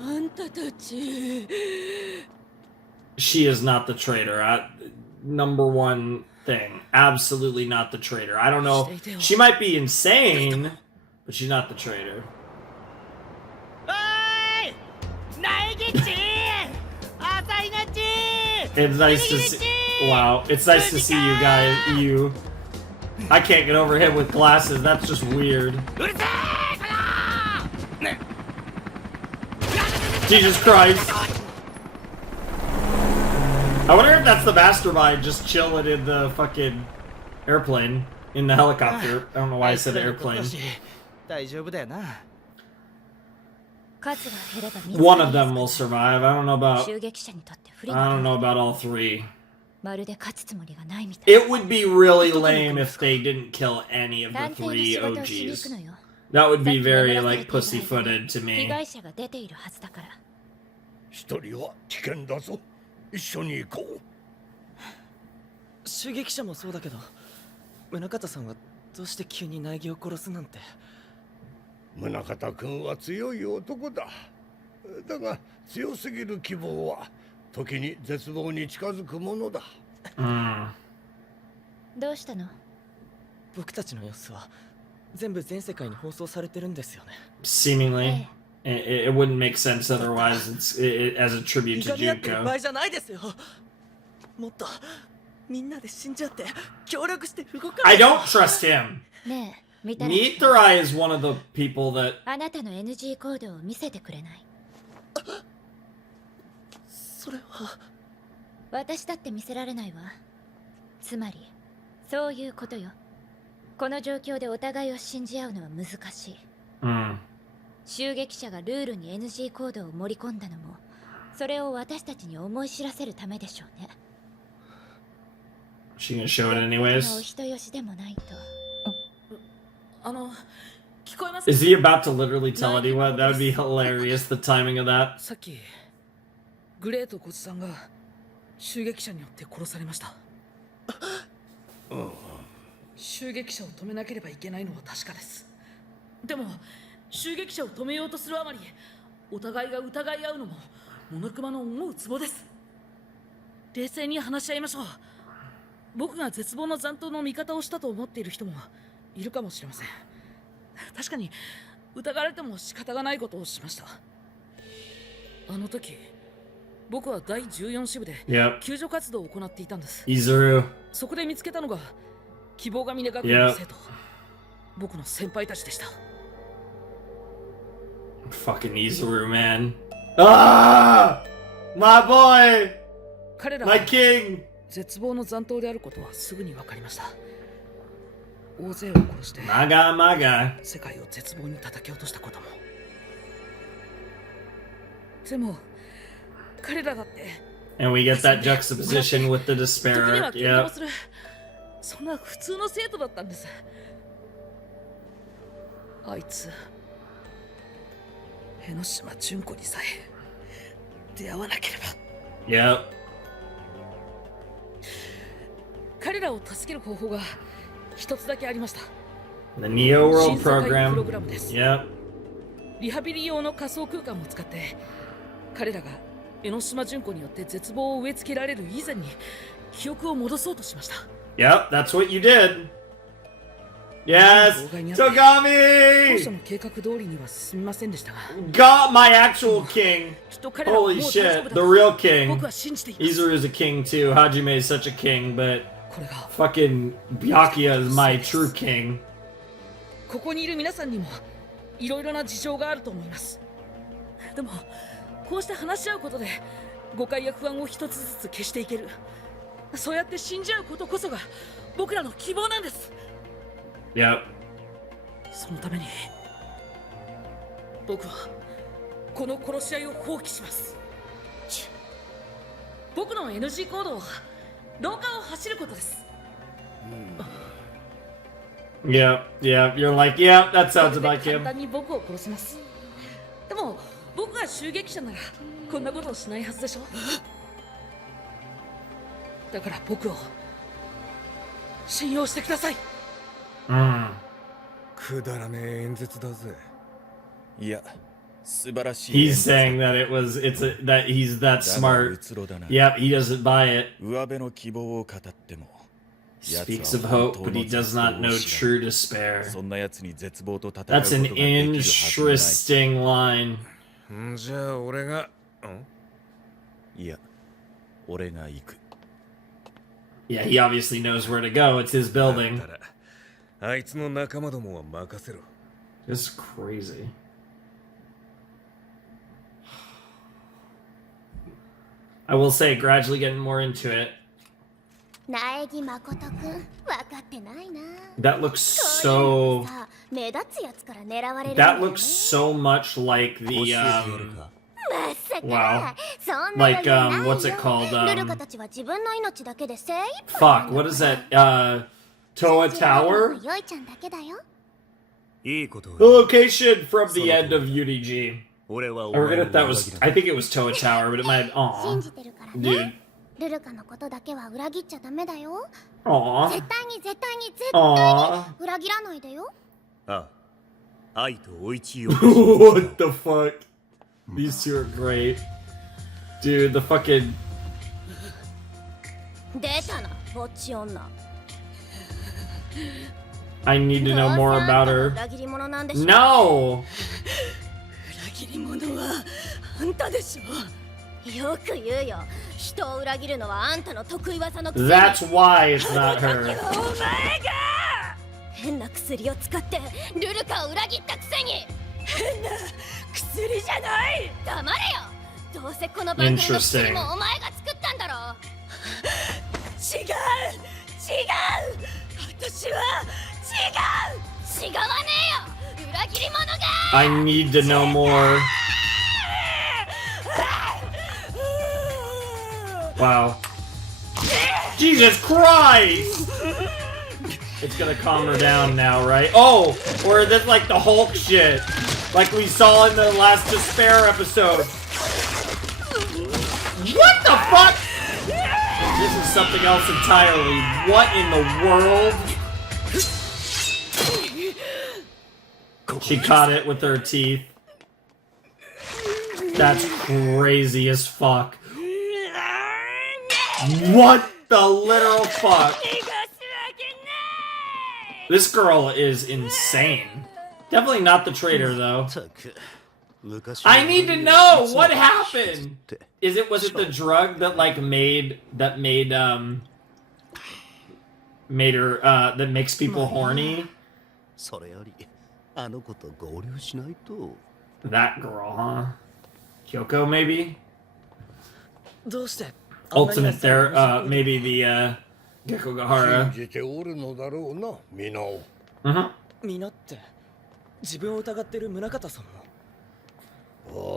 あんたたち。 She is not the traitor. Number one thing. Absolutely not the traitor. I don't know. She might be insane, but she's not the traitor. It's nice to see. Wow, it's nice to see you guys. I can't get over him with glasses. That's just weird. Jesus Christ. I wonder if that's the mastermind just chilling in the fucking airplane. In the helicopter. I don't know why I said airplane. One of them will survive. I don't know about all 3. It would be really lame if they didn't kill any of the 3 OGs. That would be very, like, pussyfooted to me. 一人は危険だぞ。一緒に行こう。襲撃者もそうだけど、宗像さんはどうして急に苗木を殺すなんて。宗像君は強い男だ。だが強すぎる希望は時に絶望に近づくものだ。どうしたの？僕たちの様子は全部全世界に放送されてるんですよね。 Seemingly. It wouldn't make sense otherwise. As a tribute い to がみ合ってる場 Junko. 合じゃないですよ。もっとみんなで信じ合って協力して動かな I いと。 don't trust him. ねえ見たら Neither is one of the people that. あなたの NG コードを見せてくれない？それは私だって見せられないわ。つまりそういうことよ。この状況でお互いを信じ合うのは難しい。 襲撃者がルールに NG コードを盛り込んだのもそれを私たちに思い知らせるためでしょうね。 She gonna show it お anyways. 人よしでもないと。聞こえますか？ Is he about to literally tell anyone? That would be hilarious. The timing of that. さっきグレート小津さんが襲撃者によって殺されました。襲撃者を止めなければいけないのは確かです。でも襲撃者を止めようとするあまりお互いが疑い合うのもモノクマの思うツボです。冷静に話し合いましょう。僕が絶望の残党の味方をしたと思っている人もいるかもしれません。確かに疑われても仕方がないことをしました。あの時僕は第14支部で Yep. 救助活動を行っていたんです。 Izuru. そこで見つけたのが希望ヶ峰学園の生徒、僕の先輩たちでした。 Fucking Izuru, man. Ah! My boy! 彼ら My は king! 絶望の残党であることはすぐに分かりました。大勢を殺して Maga maga. 世界を絶望に叩き落としたことも。でも彼らだって And we get that juxtaposition with the 時に despair は arc. 喧嘩も Yep. する、そんな普通の生徒だったんです。あいつ江ノ島純子にさえ出会わなければ。 Yep. 彼らを助ける方法が一つだけありました。 The Neo World 新世界プロ program. グラムです。 Yep. リハビリ用の仮想空間を使って彼らが江ノ島純子によって絶望を植え付けられる以前に記憶を戻そうとしました。 Yep, that's what you did. Yes! 当初 Togami! の計画通りには進みませんでしたが、 Got my actual king! きっと彼らはもう Holy 大丈 shit, 夫だ the と real king. 僕は信じています。 Izuru's a king too. Hajime is such a king, but これが fucking Byakuya is my true king. ここにいる皆さんにもいろいろな事情があると思います。でもこうして話し合うことで誤解や不安を一つずつ消していける。そうやって信じ合うことこそが僕らの希望なんです。 Yep. そのために僕はこの殺し合いを放棄します。僕の NG 行動は廊下を走ることです。 Yep, yep. You're like, yep, that sounds これで like 簡 him. 単に僕を殺せます。でも僕が襲撃者ならこんなことをしないはずでしょ。だから僕を信用してください。くだらねえ演説だぜ。いや、素晴らしい。 He's saying that that he's that だが smart. うつろだな。 Yep, he doesn't buy it. 上辺の希望を語っても。 Speaks of hope, but he does not know true despair. そんな奴に絶望と戦うことが That's で an きるはずもない。 interesting line. じゃあ俺が、いや、俺が行く。 Yeah, he obviously knows where to go. It's his building. だったらあいつの仲間どもは任せろ。 This is crazy. I will say, gradually getting more into it. 苗木誠くん、分かってないな。 That looks そういう so. のさ、目立つやつから狙われるん That だよね。 looks so much like the まさか、 wow. そんな余 Like 裕ないよ what's it called? ルルカたちは自分の命だけで精一杯 Fuck, what is that? Toa Tower? ヨイちゃんだけだよ。いいことを The location from the end of UDG. 俺は I お前 forget の if that was. 裏切 I りだ think it was Toa Tower, but it might. 信 Aw. じてるから Dude. ね。ルルカのことだけは裏切っちゃダメだよ。 Aw. 絶対に絶対に絶対 Aw. に裏切らないでよ。ああ愛とお一を What the fuck? These two are great. Dude, the fucking. 出たな、ぼっち女。I need to know more about her. No! 裏切り者はあんたでしょ。よく言うよ。人を裏切るのはあんたの得意技のくせに。 That's why it's not her. お前が変な薬を使ってルルカを裏切ったくせに。変な薬じゃない。黙れよ。どうせこの番組の薬もお前が作ったんだろ。違う違う。私は違う。違わねえよ。裏切り者が。I need to know more. Wow. Jesus Christ! It's gonna calm her down now, right? Oh! Or that's like the Hulk shit. Like we saw in the last Despair episode. What the fuck? This is something else entirely. What in the world? She caught it with her teeth. That's crazy as fuck. What the literal fuck? This girl is insane. Definitely not the traitor though. I need to know what happened. Was it the drug that like made her that makes people horny? That girl, huh? Kyoko maybe? Ultimate there, maybe the Gekogahara. Mina って自分を疑ってる宗像さんも。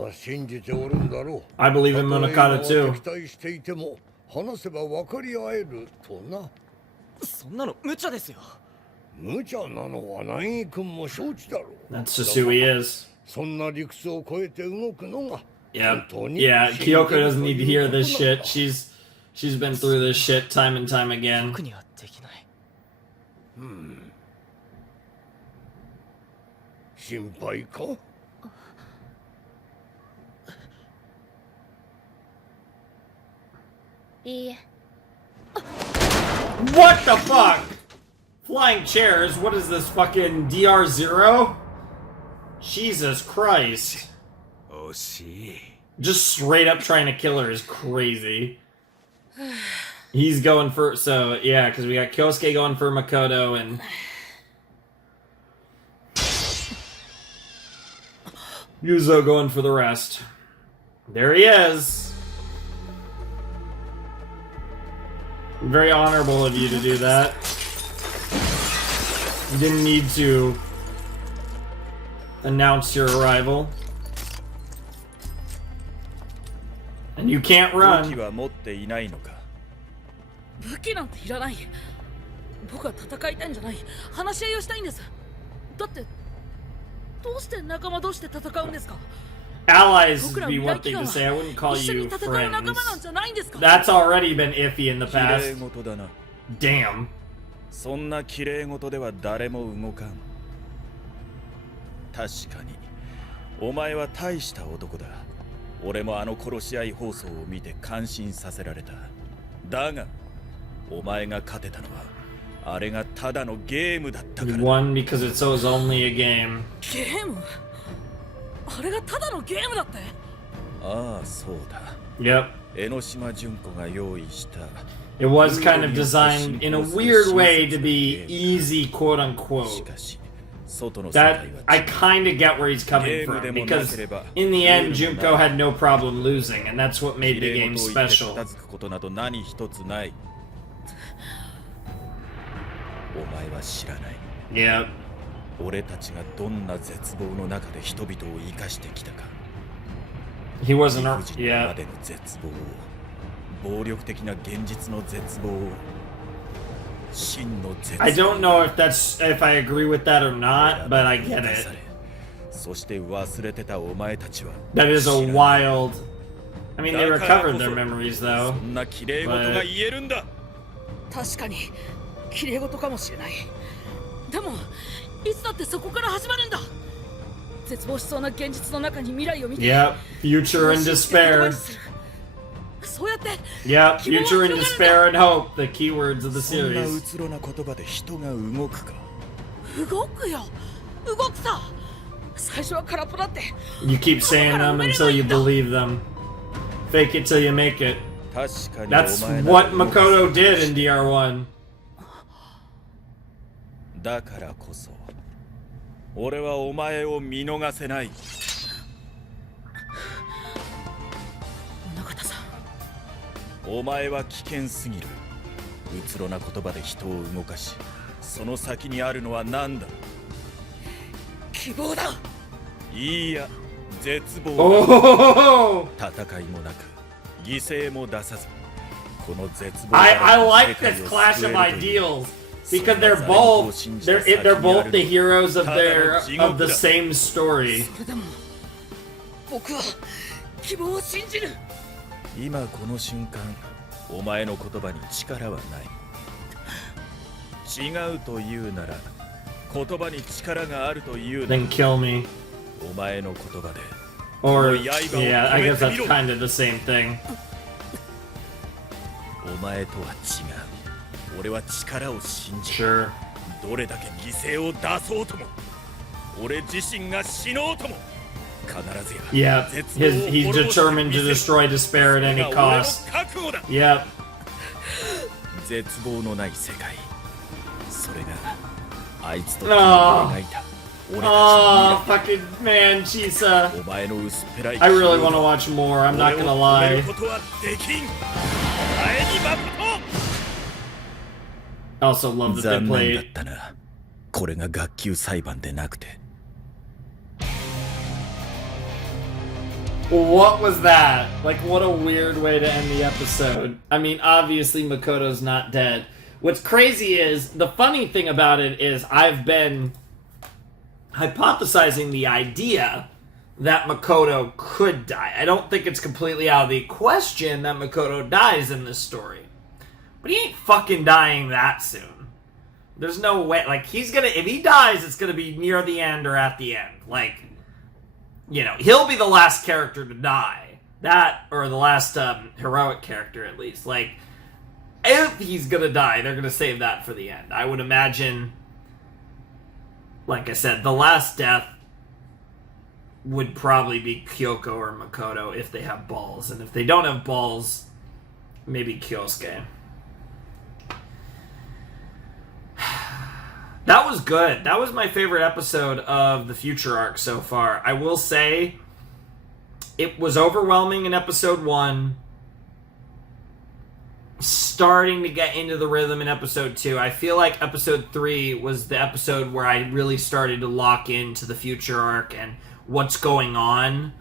ああ、信じておるんだろう。I believe in Munakata too. 敵対していても話せば分かり合えるとな。そんなの無茶ですよ。無茶なのは南井君も承知だろう。 That's just who he is. そんな理屈を超えて動くのが。Yeah, yeah. Kyoko doesn't need to hear this shit. She's been through this shit time and time again. 僕にはできない。心配か？いいえ。 What the fuck? Flying chairs? What is this fucking DR0? Jesus Christ. Oh, see. Just straight up trying to kill her is crazy. He's going for, so yeah, because we got Kyosuke going for Makoto and Yuzo going for the rest. There he is. Very honorable of you to do that. You didn't need to announce your arrival. And you can't run. 武器は持っていないのか。武器なんていらない。僕は戦いたいんじゃない。話し合いをしたいんです。だってどうして仲間同士で戦うんですか。 Allies would be one thing to say. I wouldn't call you friends. That's already been iffy in the past. Damn. そんな綺麗事では誰も動かん。確かにお前は大した男だ。俺もあの殺し合い放送を見て感心させられた。だがお前が勝てたのはあれがただのゲームだったから。 You won because it was only a game. ゲーム？あれがただのゲームだって？ああ、そうだ。 Yep. 江ノ島純子が用意した。 It was kind of designed in a weird way to be easy, quote unquote. That I kind of get where he's coming from because in the end, Junko had no problem losing, and that's what made the game special. 何一つない。お前は知らない。 Yep. 俺たちがどんな絶望の中で人々を生かしてきたか。 He wasn't. ま Yeah. での絶望を、暴力的な現実の絶望を、真の絶望。 I don't know if I agree with that or not, but I get it. そして忘れてたお前たちは。 That is a wild. I mean, they recovered their memories though. そんな綺麗事が言えるんだ。確かに綺麗事かもしれない。でもいつだってそこから始まるんだ。絶望しそうな現実の中に未来を見て。Yep, future and despair. そうやって。Yep, future and despair and hope, the keywords of the そんな series. うつろな言葉で人が動くか。動くよ動くさ最初は空っぽだって You keep saying them until you believe them. Fake it till you make it. 確かに That's お前な what Makoto did in DR1. だからこそ俺はお前を見逃せない。宗像さんお前は危険すぎる。うつろな言葉で人を動かし、その先にあるのは何だ。希望だ。いいや、絶望だ。 Oh! 戦いもなく犠牲も出さず、この絶望 I like this clash of ideals because they're both the heroes of the same story. それでも僕は希望を信じる。今この瞬間、お前の言葉に力はない。違うというなら、言葉に力があるというなら、 Then kill me. お前の言葉で Or, yeah, I guess that's kind of the same thing. お前とは違う。俺は力を信じSure. る。どれだけ犠牲を出そうとも、俺自身が死のうとも、必ずや Yeah, he's determined to destroy despair at any cost. Yep. 絶望のない世界。それがあいつと君が描いた。Oh, fucking man, Chisa. I really want to watch more, I'm not gonna lie. I also love that they played. これが学級裁判でなくて。 What was that? Like, what a weird way to end the episode. I mean, obviously Makoto's not dead. What's crazy is, the funny thing about it is I've been hypothesizing the idea that Makoto could die. I don't think it's completely out of the question that Makoto dies in this story. But he ain't fucking dying that soon. There's no way, like, he's gonna, if he dies, it's gonna be near the end or at the end. Like, you know, he'll be the last character to die. That, or the last heroic character at least. Like, if he's gonna die, they're gonna save that for the end. I would imagine, like I said, the last death would probably be Kyoko or Makoto if they have balls. And if they don't have balls, maybe Kyosuke. That was good. That was my favorite episode of the Future Arc so far. I will say, it was overwhelming in episode 1. Starting to get into the rhythm in episode 2. I feel like episode 3 was the episode where I really started to lock into the Future Arc and what's going on.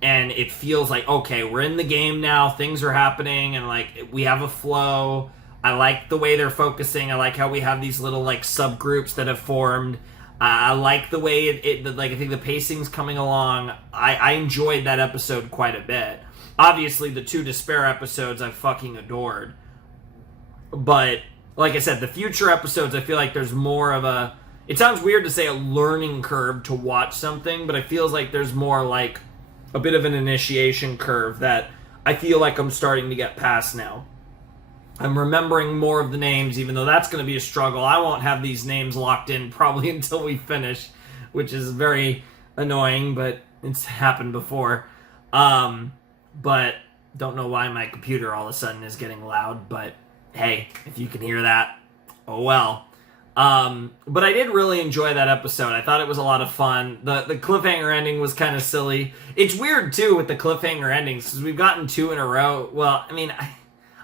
And it feels like, okay, we're in the game now. Things are happening and, like, we have a flow. I like the way they're focusing. I like how we have these little, like, subgroups that have formed. I like the way I think the pacing's coming along. I enjoyed that episode quite a bit. Obviously, the 2 Despair episodes I fucking adored. But, like I said, the future episodes, I feel like there's more of a... It sounds weird to say a learning curve to watch something, but it feels like there's more, like, a bit of an initiation curve that I feel like I'm starting to get past now. I'm remembering more of the names, even though that's going to be a struggle. I won't have these names locked in probably until we finish, which is very annoying, but it's happened before. But don't know why my computer all of a sudden is getting loud, but hey, if you can hear that, oh well. But I did really enjoy that episode. I thought it was a lot of fun. The cliffhanger ending was kind of silly. It's weird, too, with the cliffhanger endings, because we've gotten 2 in a row. Well, I mean,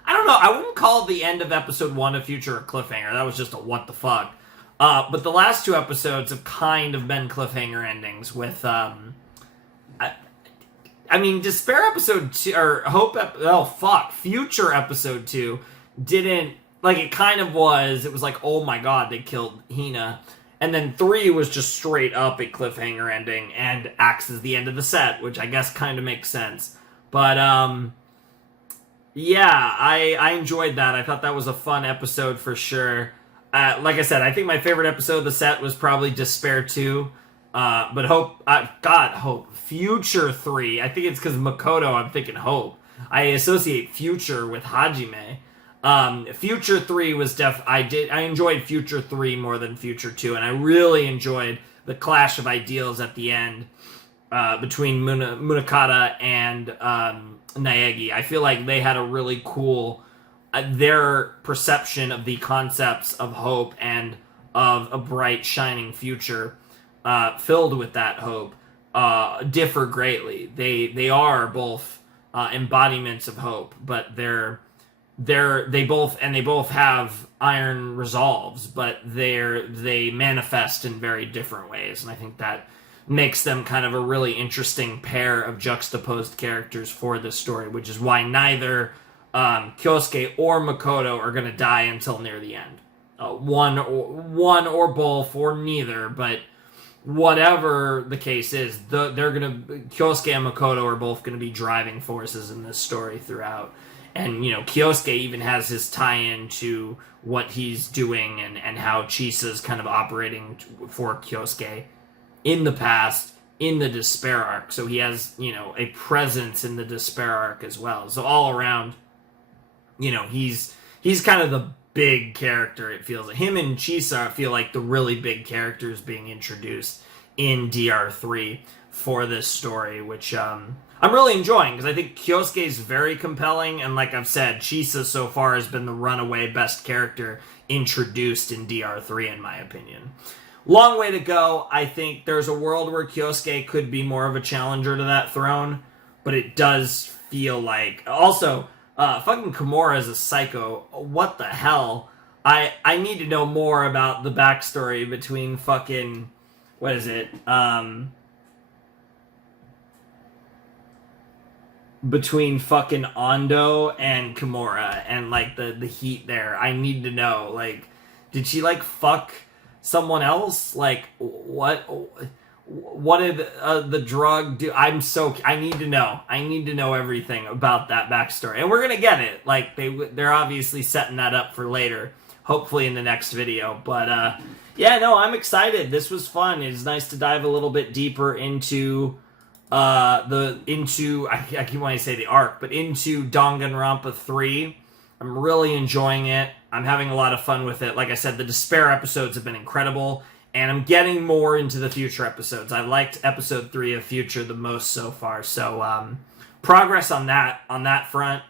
I don't know. I wouldn't call the end of episode 1 of Future a cliffhanger. That was just a what the fuck. But the last 2 episodes have kind of been cliffhanger endings with, I mean, Despair episode 2, or Future episode 2 didn't, like, it kind of was, it was like, oh my god, they killed Hina. And then 3 was just straight up a cliffhanger ending, and acts as the end of the set, which I guess kind of makes sense. But, yeah, I enjoyed that. I thought that was a fun episode for sure. Like I said, I think my favorite episode of the set was probably Despair 2. But Hope. Future 3. I think it's because Makoto I'm thinking Hope. I associate Future with Hajime. Future 3 was I enjoyed Future 3 more than Future 2, and I really enjoyed the clash of ideals at the end between Munakata and Naegi. I feel like they had a really cool their perception of the concepts of hope and of a bright, shining future filled with that hope differ greatly. They are both embodiments of hope, but they both have iron resolves, but they manifest in very different ways, and I think that makes them kind of a really interesting pair of juxtaposed characters for this story, which is why neither Kyosuke or Makoto are going to die until near the end. One or both or neither, but whatever the case is, Kyosuke and Makoto are both going to be driving forces in this story throughout. And, Kyosuke even has his tie-in to what he's doing and how Chisa's kind of operating for Kyosuke in the past, in the Despair arc. So he has, a presence in the Despair arc as well. So all around, he's kind of the big character, it feels like. Him and Chisa feel like the really big characters being introduced in DR3 for this story, which I'm really enjoying, because I think Kyosuke is very compelling, and like I've said, Chisa so far has been the runaway best character introduced in DR3, in my opinion. Long way to go. I think there's a world where Kyosuke could be more of a challenger to that throne, but it does feel like... Also, fucking Kimura is a psycho. What the hell? I need to know more about the backstory between fucking... What is it? Between fucking Endo and Kimura and, like, the heat there. I need to know. Like, did she, like, fuck someone else? Like, what did the drug do? I need to know. I need to know everything about that backstory. And we're gonna get it. Like, they're obviously setting that up for later. Hopefully in the next video. But, yeah, no, I'm excited. This was fun. It's nice to dive a little bit deeper into... I keep wanting to say the arc, but into Danganronpa 3. I'm really enjoying it. I'm having a lot of fun with it. Like I said, the Despair episodes have been incredible, and I'm getting more into the Future episodes. I liked episode 3 of Future the most so far, so progress on that front.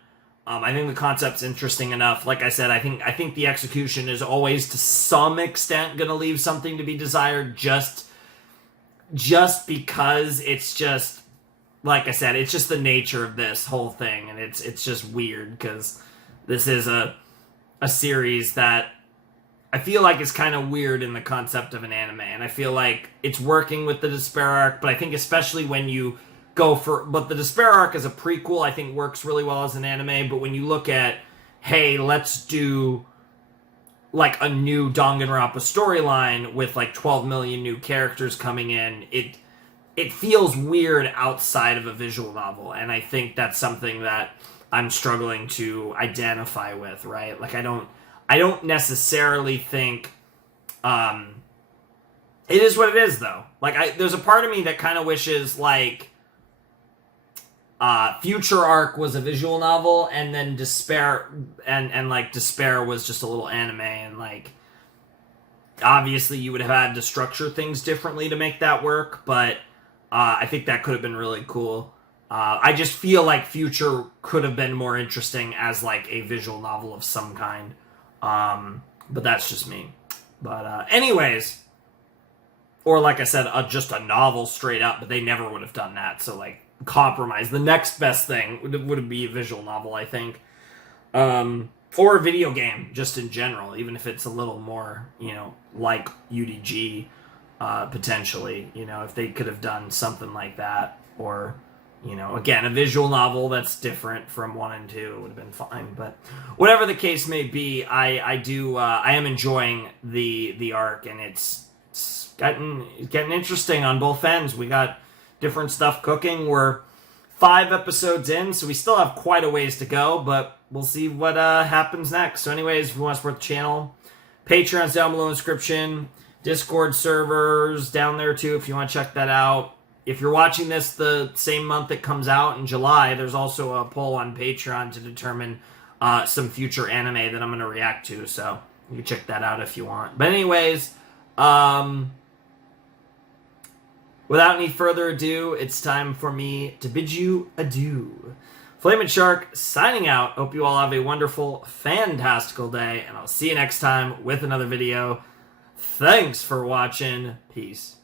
I think the concept's interesting enough. Like I said, I think the execution is always to some extent going to leave something to be desired, just because it's just, like I said, it's just the nature of this whole thing, and it's just weird, because this is a series that I feel like is kind of weird in the concept of an anime, and I feel like it's working with the Despair arc, but I think especially when you but the Despair arc as a prequel, I think works really well as an anime, but when you look at, hey, let's do like a new Danganronpa storyline with like 12 million new characters coming in, it feels weird outside of a visual novel, and I think that's something that I'm struggling to identify with, right? Like I don't necessarily think it is what it is, though. Like there's a part of me that kind of wishes like Future Arc was a visual novel, and then Despair and like Despair was just a little anime, and like obviously you would have had to structure things differently to make that work, but I think that could have been really cool. I just feel like Future could have been more interesting as like a visual novel of some kind, but that's just me. But anyways, or like I said, just a novel straight up, but they never would have done that, so like compromise. The next best thing would be a visual novel, I think, or a video game, just in general, even if it's a little more, like UDG, potentially, if they could have done something like that, or, again, a visual novel that's different from 1 and 2 would have been fine, but whatever the case may be, I am enjoying the arc, and it's getting interesting on both ends. We got different stuff cooking. We're 5 episodes in, so we still have quite a ways to go, but we'll see what happens next. So anyways, if you want to support the channel, Patreon's down below in the description, Discord servers down there too if you want to check that out. If you're watching this the same month it comes out in July, there's also a poll on Patreon to determine some future anime that I'm going to react to, so you can check that out if you want. But anyways, without any further ado, it's time for me to bid you adieu. Flamin' Shark signing out. Hope you all have a wonderful, fantastical day, and I'll see you next time with another video. Thanks for watching. Peace.